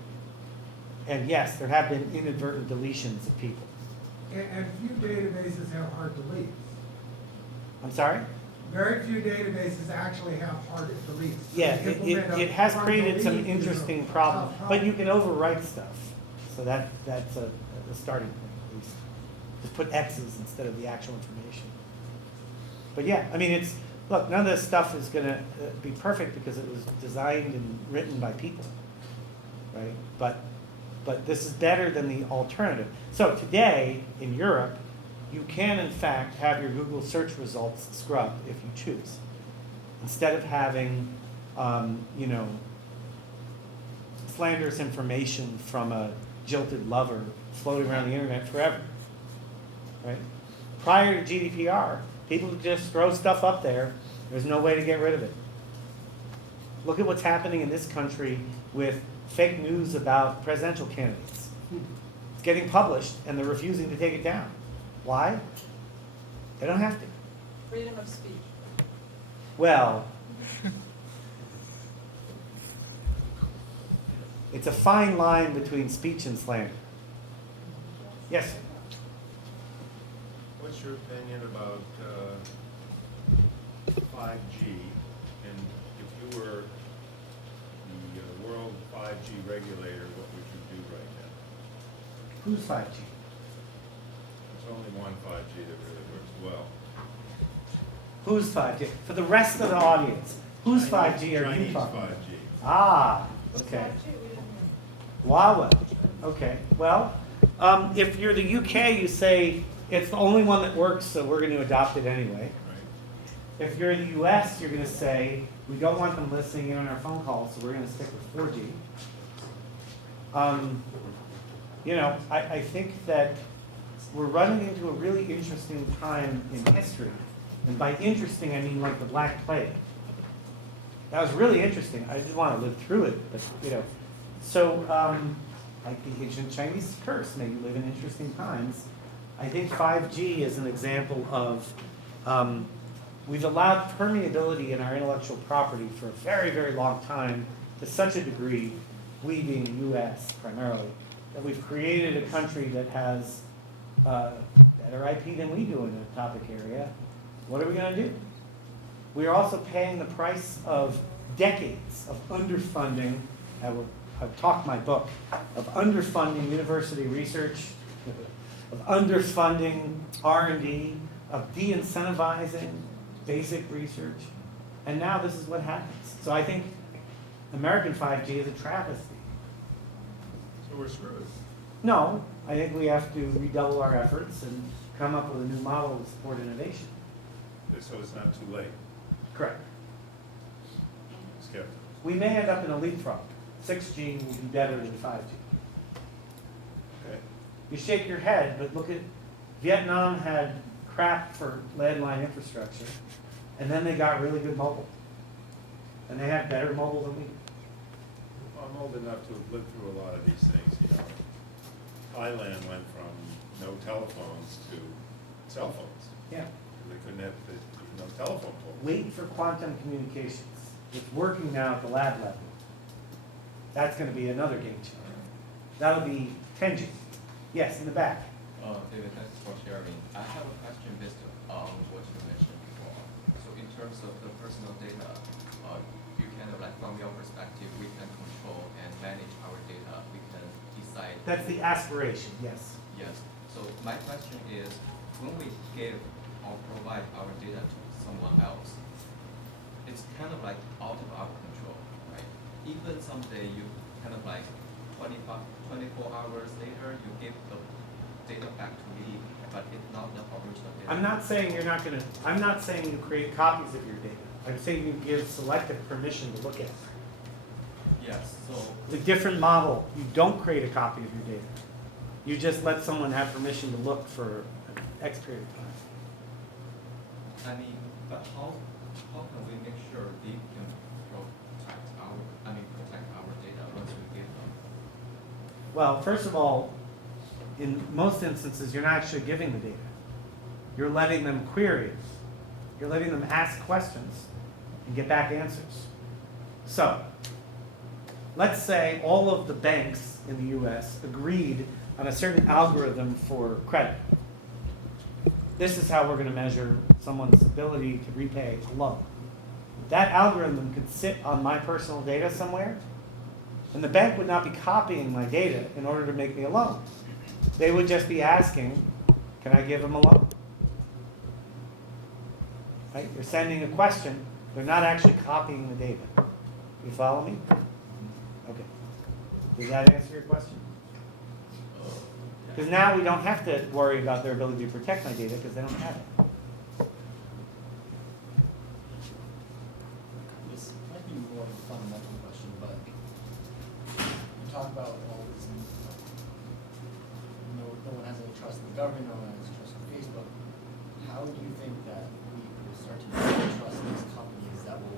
And yes, there have been inadvertent deletions of people. And few databases have hard deletes. I'm sorry? Very few databases actually have hard deletes. Yeah, To implement it a has hard created some delete is a interesting tough problems, but problem. you can overwrite stuff. So that's a starting point at least. Just put X's instead of the actual information. But yeah, I mean, look, none of this stuff is gonna be perfect because it was designed and written by people, right? But this is better than the alternative. So today, in Europe, you can in fact have your Google search results scrubbed if you choose. Instead of having, slanderous information from a jilted lover floating around the internet forever, right? Prior to GDPR, people would just throw stuff up there. There's no way to get rid of it. Look at what's happening in this country with fake news about presidential candidates. It's getting published and they're refusing to take it down. Why? They don't have to. Freedom of speech. Well, it's a fine line between speech and slander. Yes? What's your opinion about 5G? And if you were the world 5G regulator, what would you do right now? Who's 5G? There's only one 5G that really works well. Who's 5G? For the rest of the audience, whose 5G are you Chinese talking about? 5G. Ah, What's okay. 5G? We didn't know. Huawei. Okay. Well, if you're the UK, you say it's the only one that works, so we're going to adopt it anyway. Right. If you're in the US, you're going to say we don't want them listening in on our phone calls, so we're going to stick with 4G. I think that we're running into a really interesting time in history. And by interesting, I mean like the Black Plague. That was really interesting. I didn't want to live through it, but So, like the ancient Chinese curse, may you live in interesting times. I think 5G is an example of, we've allowed permeability in our intellectual property for a very, very long time to such a degree, we being the US primarily, that we've created a country that has better IP than we do in a topic area. What are we going to do? We are also paying the price of decades of underfunding. I've talked my book of underfunding university research, of underfunding R&D, of de-incentivizing basic research, and now this is what happens. So I think American 5G is a travesty. So we're screwed. No, I think we have to redouble our efforts and come up with a new model to support innovation. So it's not too late. Correct. Skeptical. We may end up in a leapfrog. 6G will be better than 5G. Okay. You shake your head, but look at Vietnam had crap for landline infrastructure, and then they got really good mobile. And they had better mobile than we do. Well, I'm old enough to have lived through a lot of these things, you know. Thailand went from no telephones to cell phones. Yeah. They couldn't have no telephone poles. Wait for quantum communications. It's working now at the lab level. That's going to be another game changer. That'll be 10G. Yes, in the back. David, thanks for sharing. I have a question based on what you mentioned before. So in terms of the personal data, you kind of like from your perspective, we can control and manage our data. We can decide. That's the aspiration, yes. Yes. So my question is, when we give or provide our data to someone else, it's kind of like out of our control, right? Even someday you kind of like 24 hours later, you give the data back to me, but it's not the original data. I'm not saying you're not going to, I'm not saying you create copies of your data. I'm saying you give selective permission to look at it. Yes, so. It's a different model. You don't create a copy of your data. You just let someone have permission to look for an X period of time. I mean, but how can we make sure they can protect our data once we give them? Well, first of all, in most instances, you're not actually giving the data. You're letting them query. You're letting them ask questions and get back answers. So, let's say all of the banks in the US agreed on a certain algorithm for credit. This is how we're going to measure someone's ability to repay a loan. That algorithm could sit on my personal data somewhere, and the bank would not be copying my data in order to make me a loan. They would just be asking, can I give them a loan? Right? They're sending a question. They're not actually copying the data. You follow me? Okay. Does that answer your question? Because now we don't have to worry about their ability to protect my data because they don't have it. This might be more of a fundamental question, but you talk about all this, no one has any trust in the government, no one has trust in Facebook. How do you think that we will start to trust these companies that will,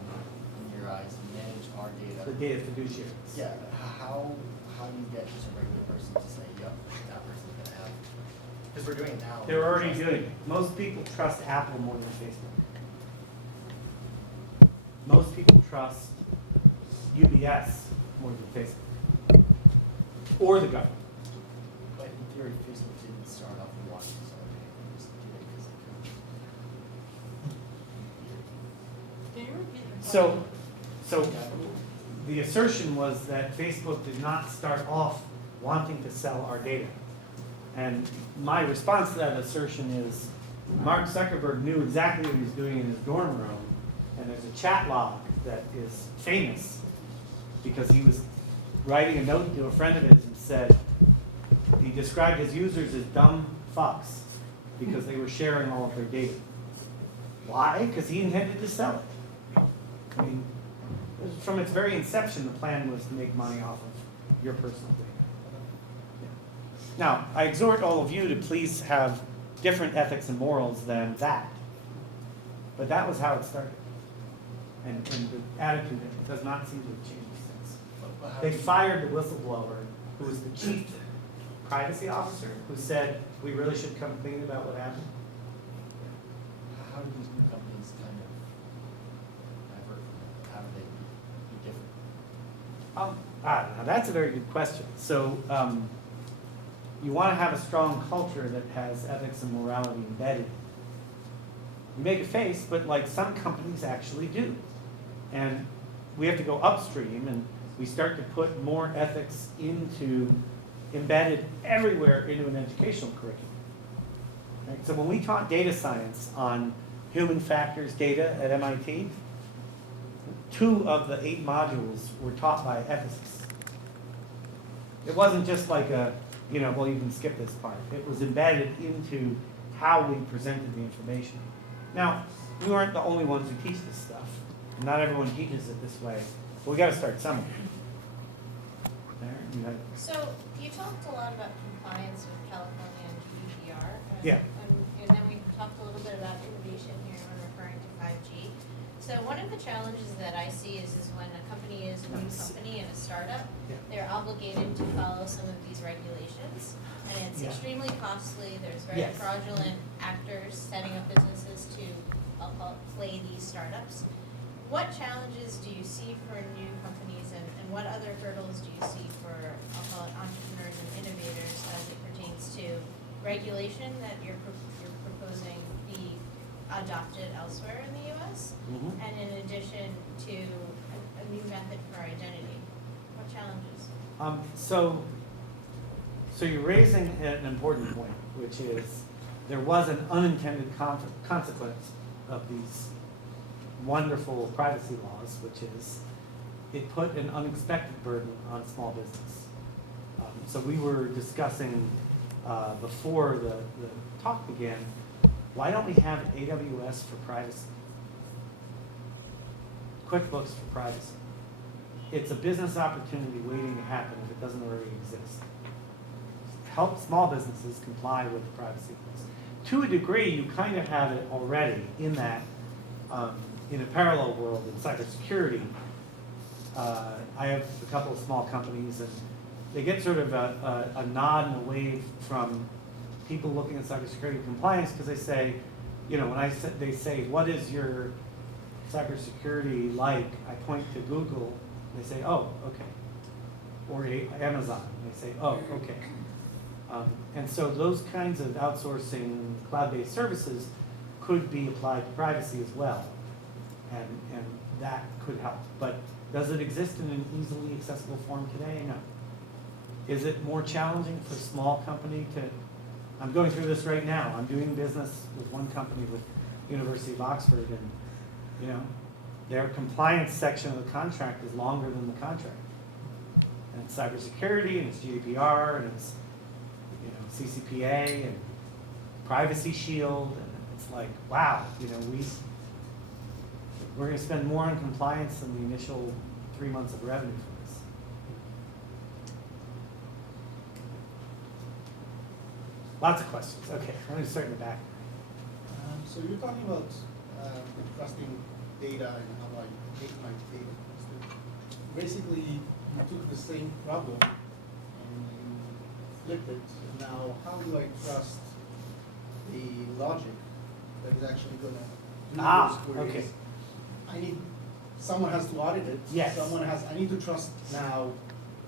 in your eyes, manage our data? The data fiduciaries. Yeah, how do you get just a regular person to say, yep, that person's going to have, because we're doing it now. They're already doing it. Most people trust Apple more than Facebook. Most people trust UBS more than Facebook. Or the government. But in theory, Facebook didn't start off with watching some of it, they just did it because they could. Can you repeat your So the assertion was that Facebook did not start off wanting to sell our data. And my response to that assertion is Mark Zuckerberg knew exactly what he was doing in his dorm room, and there's a chat log that is famous because he was writing a note to a friend of his and said, he described his users as dumb fucks because they were sharing all of their data. Why? Because he intended to sell it. I mean, from its very inception, the plan was to make money off of your personal data. Yeah. Now, I exhort all of you to please have different ethics and morals than that. But that was how it started. And the attitude does not seem to have changed since. They fired the whistleblower who was the chief privacy officer who said, we really should come thinking about what happened. How do these new companies kind of divert from that? How do they be different? Now that's a very good question. So you want to have a strong culture that has ethics and morality embedded. You make a face, but like some companies actually do. And we have to go upstream and we start to put more ethics embedded everywhere into an educational curriculum. Right? So when we taught data science on human factors data at MIT, 2 of the 8 modules were taught by ethicists. It wasn't just like well, you can skip this part. It was embedded into how we presented the information. Now, we weren't the only ones who teach this stuff. Not everyone teaches it this way, but we got to start somewhere. There, you have. So you talked a lot about compliance with California and GDPR. Yeah. And then we talked a little bit about innovation here when referring to 5G. So one of the challenges that I see is when a company is a new company and a startup, they're obligated to follow some of these regulations. And it's extremely costly. There's very fraudulent actors setting up businesses to, I'll call it, play these startups. What challenges do you see for new companies and what other hurdles do you see for, I'll call it, entrepreneurs and innovators as it pertains to regulation that you're proposing be adopted elsewhere in the U.S. And in addition to a new method for identity? What challenges? So you're raising an important point, which is there was an unintended consequence of these wonderful privacy laws, which is it put an unexpected burden on small business. So we were discussing before the talk began, why don't we have AWS for privacy? QuickBooks for privacy. It's a business opportunity waiting to happen if it doesn't already exist. Help small businesses comply with the privacy laws. To a degree, you kind of have it already in that, in a parallel world in cybersecurity. I have a couple of small companies, and they get sort of a nod and a wave from people looking at cybersecurity compliance because they say, when they say, what is your cybersecurity like? I point to Google, and they say, oh, okay. Or Amazon, and they say, oh, okay. And so those kinds of outsourcing cloud-based services could be applied to privacy as well. And that could help. But does it exist in an easily accessible form today? No. Is it more challenging for a small company to, I'm going through this right now. I'm doing business with one company with University of Oxford, and their compliance section of the contract is longer than the contract. And it's cybersecurity, and it's GDPR, and it's CCPA, and Privacy Shield, and it's like, wow, we're going to spend more on compliance than the initial 3 months of revenue for this. Lots of questions. Okay, I'm going to start in the back. So you're talking about trusting data and how I take my data. So basically, you took the same problem and you flipped it. Now, how do I trust the logic that is actually going to do those queries? Okay. Someone has to audit it. Yes. I need to trust now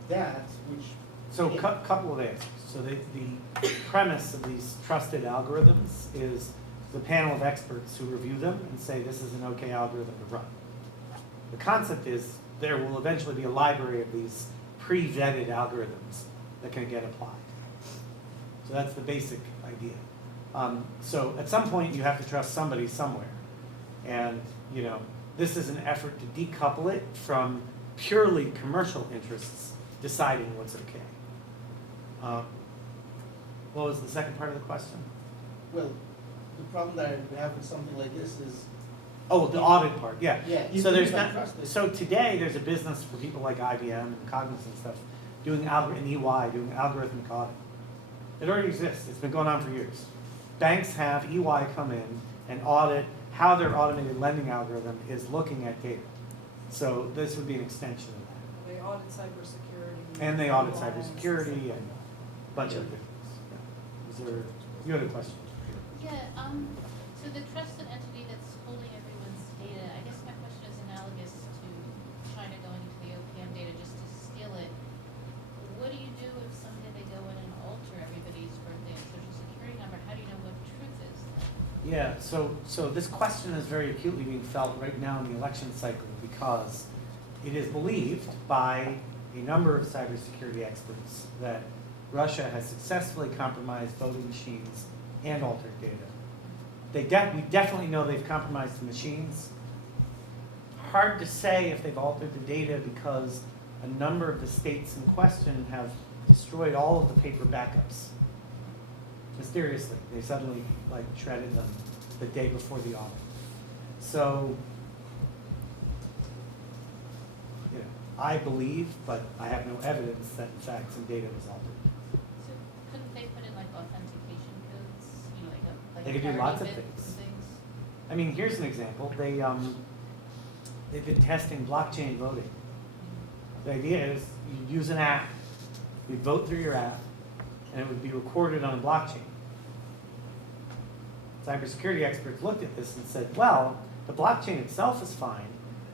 that, which. So couple of answers. So the premise of these trusted algorithms is the panel of experts who review them and say this is an okay algorithm to run. The concept is there will eventually be a library of these pre-vetted algorithms that can get applied. So that's the basic idea. So at some point you have to trust somebody somewhere. And this is an effort to decouple it from purely commercial interests deciding what's okay. What was the second part of the question? Well, the problem that we have with something like this is. Oh, the audit part, yeah. So there's not. So today there's a business for people like IBM and Cognizant and stuff doing and EY doing algorithmic audit. It already exists. It's been going on for years. Banks have EY come in and audit how their automated lending algorithm is looking at data. So this would be an extension of that. They audit cybersecurity. And they audit cybersecurity and a bunch of things. Yeah. Is there You had a question? Yeah, so the trusted entity that's holding everyone's data, I guess my question is analogous to China going into the OPM data just to steal it. What do you do if someday they go in and alter everybody's birthday and social security number? How do you know what truth is? Yeah, so this question is very acutely being felt right now in the election cycle because it is believed by a number of cybersecurity experts that Russia has successfully compromised voting machines and altered data. We definitely know they've compromised the machines. Hard to say if they've altered the data because a number of the states in question have destroyed all of the paper backups. Mysteriously, they suddenly shredded them the day before the audit. So, I believe, but I have no evidence that in fact some data was altered. So couldn't they put in authentication codes, They could do lots of things. I mean, here's an example. They've been testing blockchain voting. The idea is you use an app, you vote through your app, and it would be recorded on a blockchain. Cybersecurity experts looked at this and said, well, the blockchain itself is fine.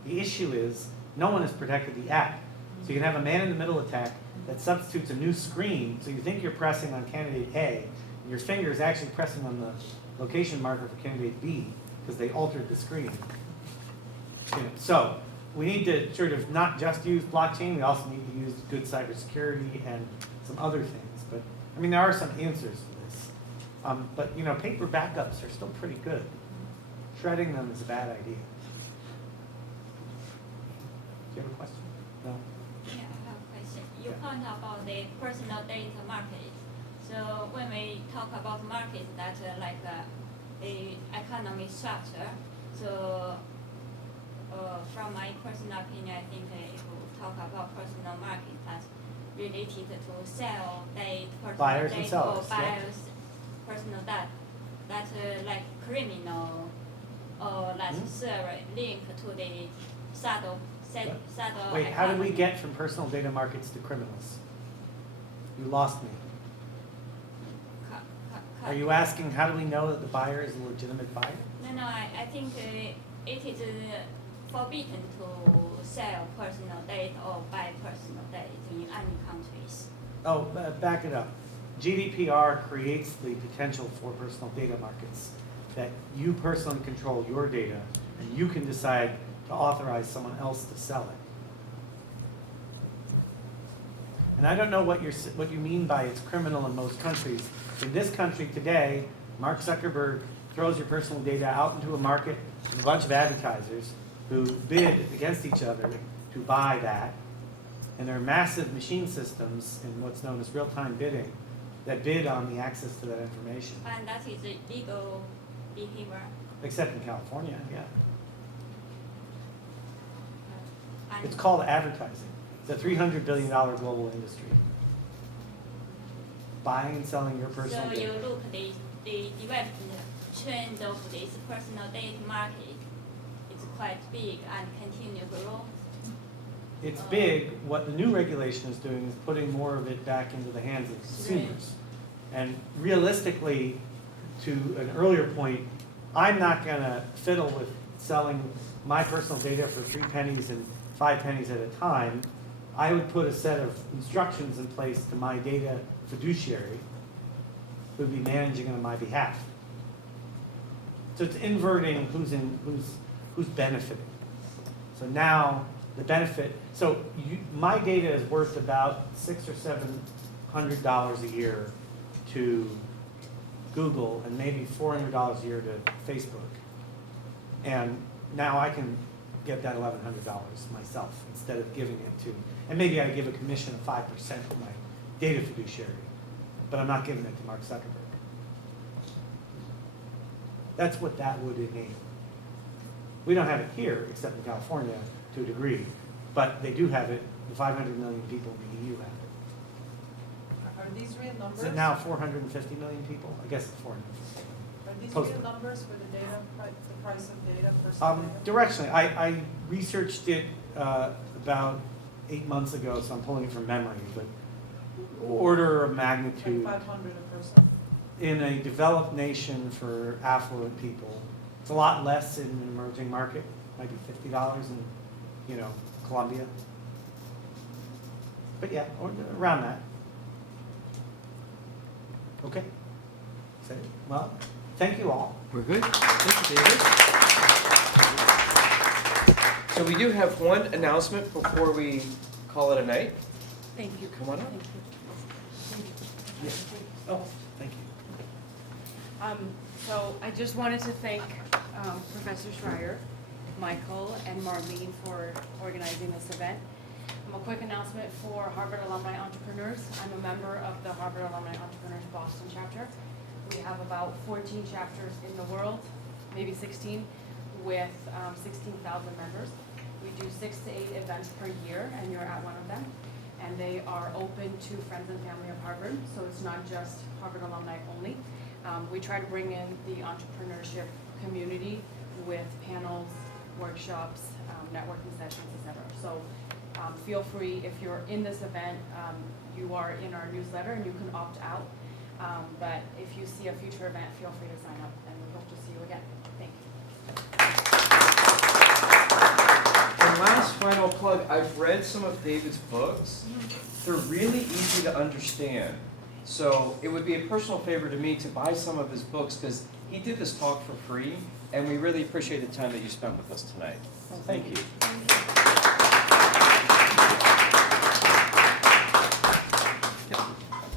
The issue is no one has protected the app. So you can have a man-in-the-middle attack that substitutes a new screen, so you think you're pressing on candidate A, and your finger is actually pressing on the location marker for candidate B, because they altered the screen. So we need to sort of not just use blockchain, we also need to use good cybersecurity and some other things. But I mean, there are some answers to this. But paper backups are still pretty good. Shredding them is a bad idea. Do you have a question? No? Yeah, I have a question. You point about the personal data market. So when we talk about market, that's the economic structure. So from my personal opinion, I think if we talk about personal market, that's related to sell data, personal Buyers data, and sellers, or buyers, personal data. That's like criminal or server linked to the shadow. Wait, how did we get from personal data markets to criminals? You lost me. Are you asking how do we know that the buyer is a legitimate buyer? No, I think it is forbidden to sell personal data or buy personal data in any countries. Oh, back it up. GDPR creates the potential for personal data markets, that you personally control your data and you can decide to authorize someone else to sell it. And I don't know what you mean by it's criminal in most countries. In this country today, Mark Zuckerberg throws your personal data out into a market with a bunch of advertisers who bid against each other to buy that. And there are massive machine systems in what's known as real-time bidding that bid on the access to that information. And that is illegal behavior. Except in California, yeah. And It's called advertising. It's a $300 billion global industry. Buying and selling your personal so data. you look the development trend of this personal data market. It's quite big and continue to grow. It's big. What the new regulation is doing is putting more of it back into the hands of consumers. And realistically, to an earlier point, I'm not going to fiddle with selling my personal data for 3 pennies and 5 pennies at a time. I would put a set of instructions in place to my data fiduciary who would be managing on my behalf. So it's inverting who's benefiting. So now the benefit, my data is worth about $600 or $700 a year to Google and maybe $400 a year to Facebook. And now I can get that $1,100 myself instead of giving it to, and maybe I give a commission of 5% to my data fiduciary, but I'm not giving it to Mark Zuckerberg. That's what that would enable. We don't have it here, except in California, to a degree, but they do have it. The 500 million people in the EU have it. Are these real numbers? Is it now 450 million people? I guess it's 450. Are these Close real to it. numbers for the data, the price of data, personal data? Directionally, I researched it about 8 months ago, so I'm pulling it from memory, but order of magnitude. Like 500 a person? in a developed nation for affluent people. It's a lot less in an emerging market, might be $50 in, you know, Colombia. But yeah, around that. Okay. So, well, thank you all. We're good. Thank you, David. So we do have one announcement before we call it a night. Thank you. Come on up. Thank you. Yes. Oh, thank you. So I just wanted to thank Professor Shrier, Michael, and Marlene for organizing this event. A quick announcement for Harvard Alumni Entrepreneurs. I'm a member of the Harvard Alumni Entrepreneurs Boston chapter. We have about 14 chapters in the world, maybe 16, with 16,000 members. We do 6 to 8 events per year, and you're at one of them. And they are open to friends and family of Harvard, so it's not just Harvard alumni only. We try to bring in the entrepreneurship community with panels, workshops, networking sessions, etc. So feel free, if you're in this event, you are in our newsletter and you can opt out. But if you see a future event, feel free to sign up, and we hope to see you again. Thank you. And last final plug, I've read some of David's books. They're really easy to understand. So it would be a personal favor to me to buy some of his books because he did this talk for free, and we really appreciate the time that you spent with us tonight. Thank you.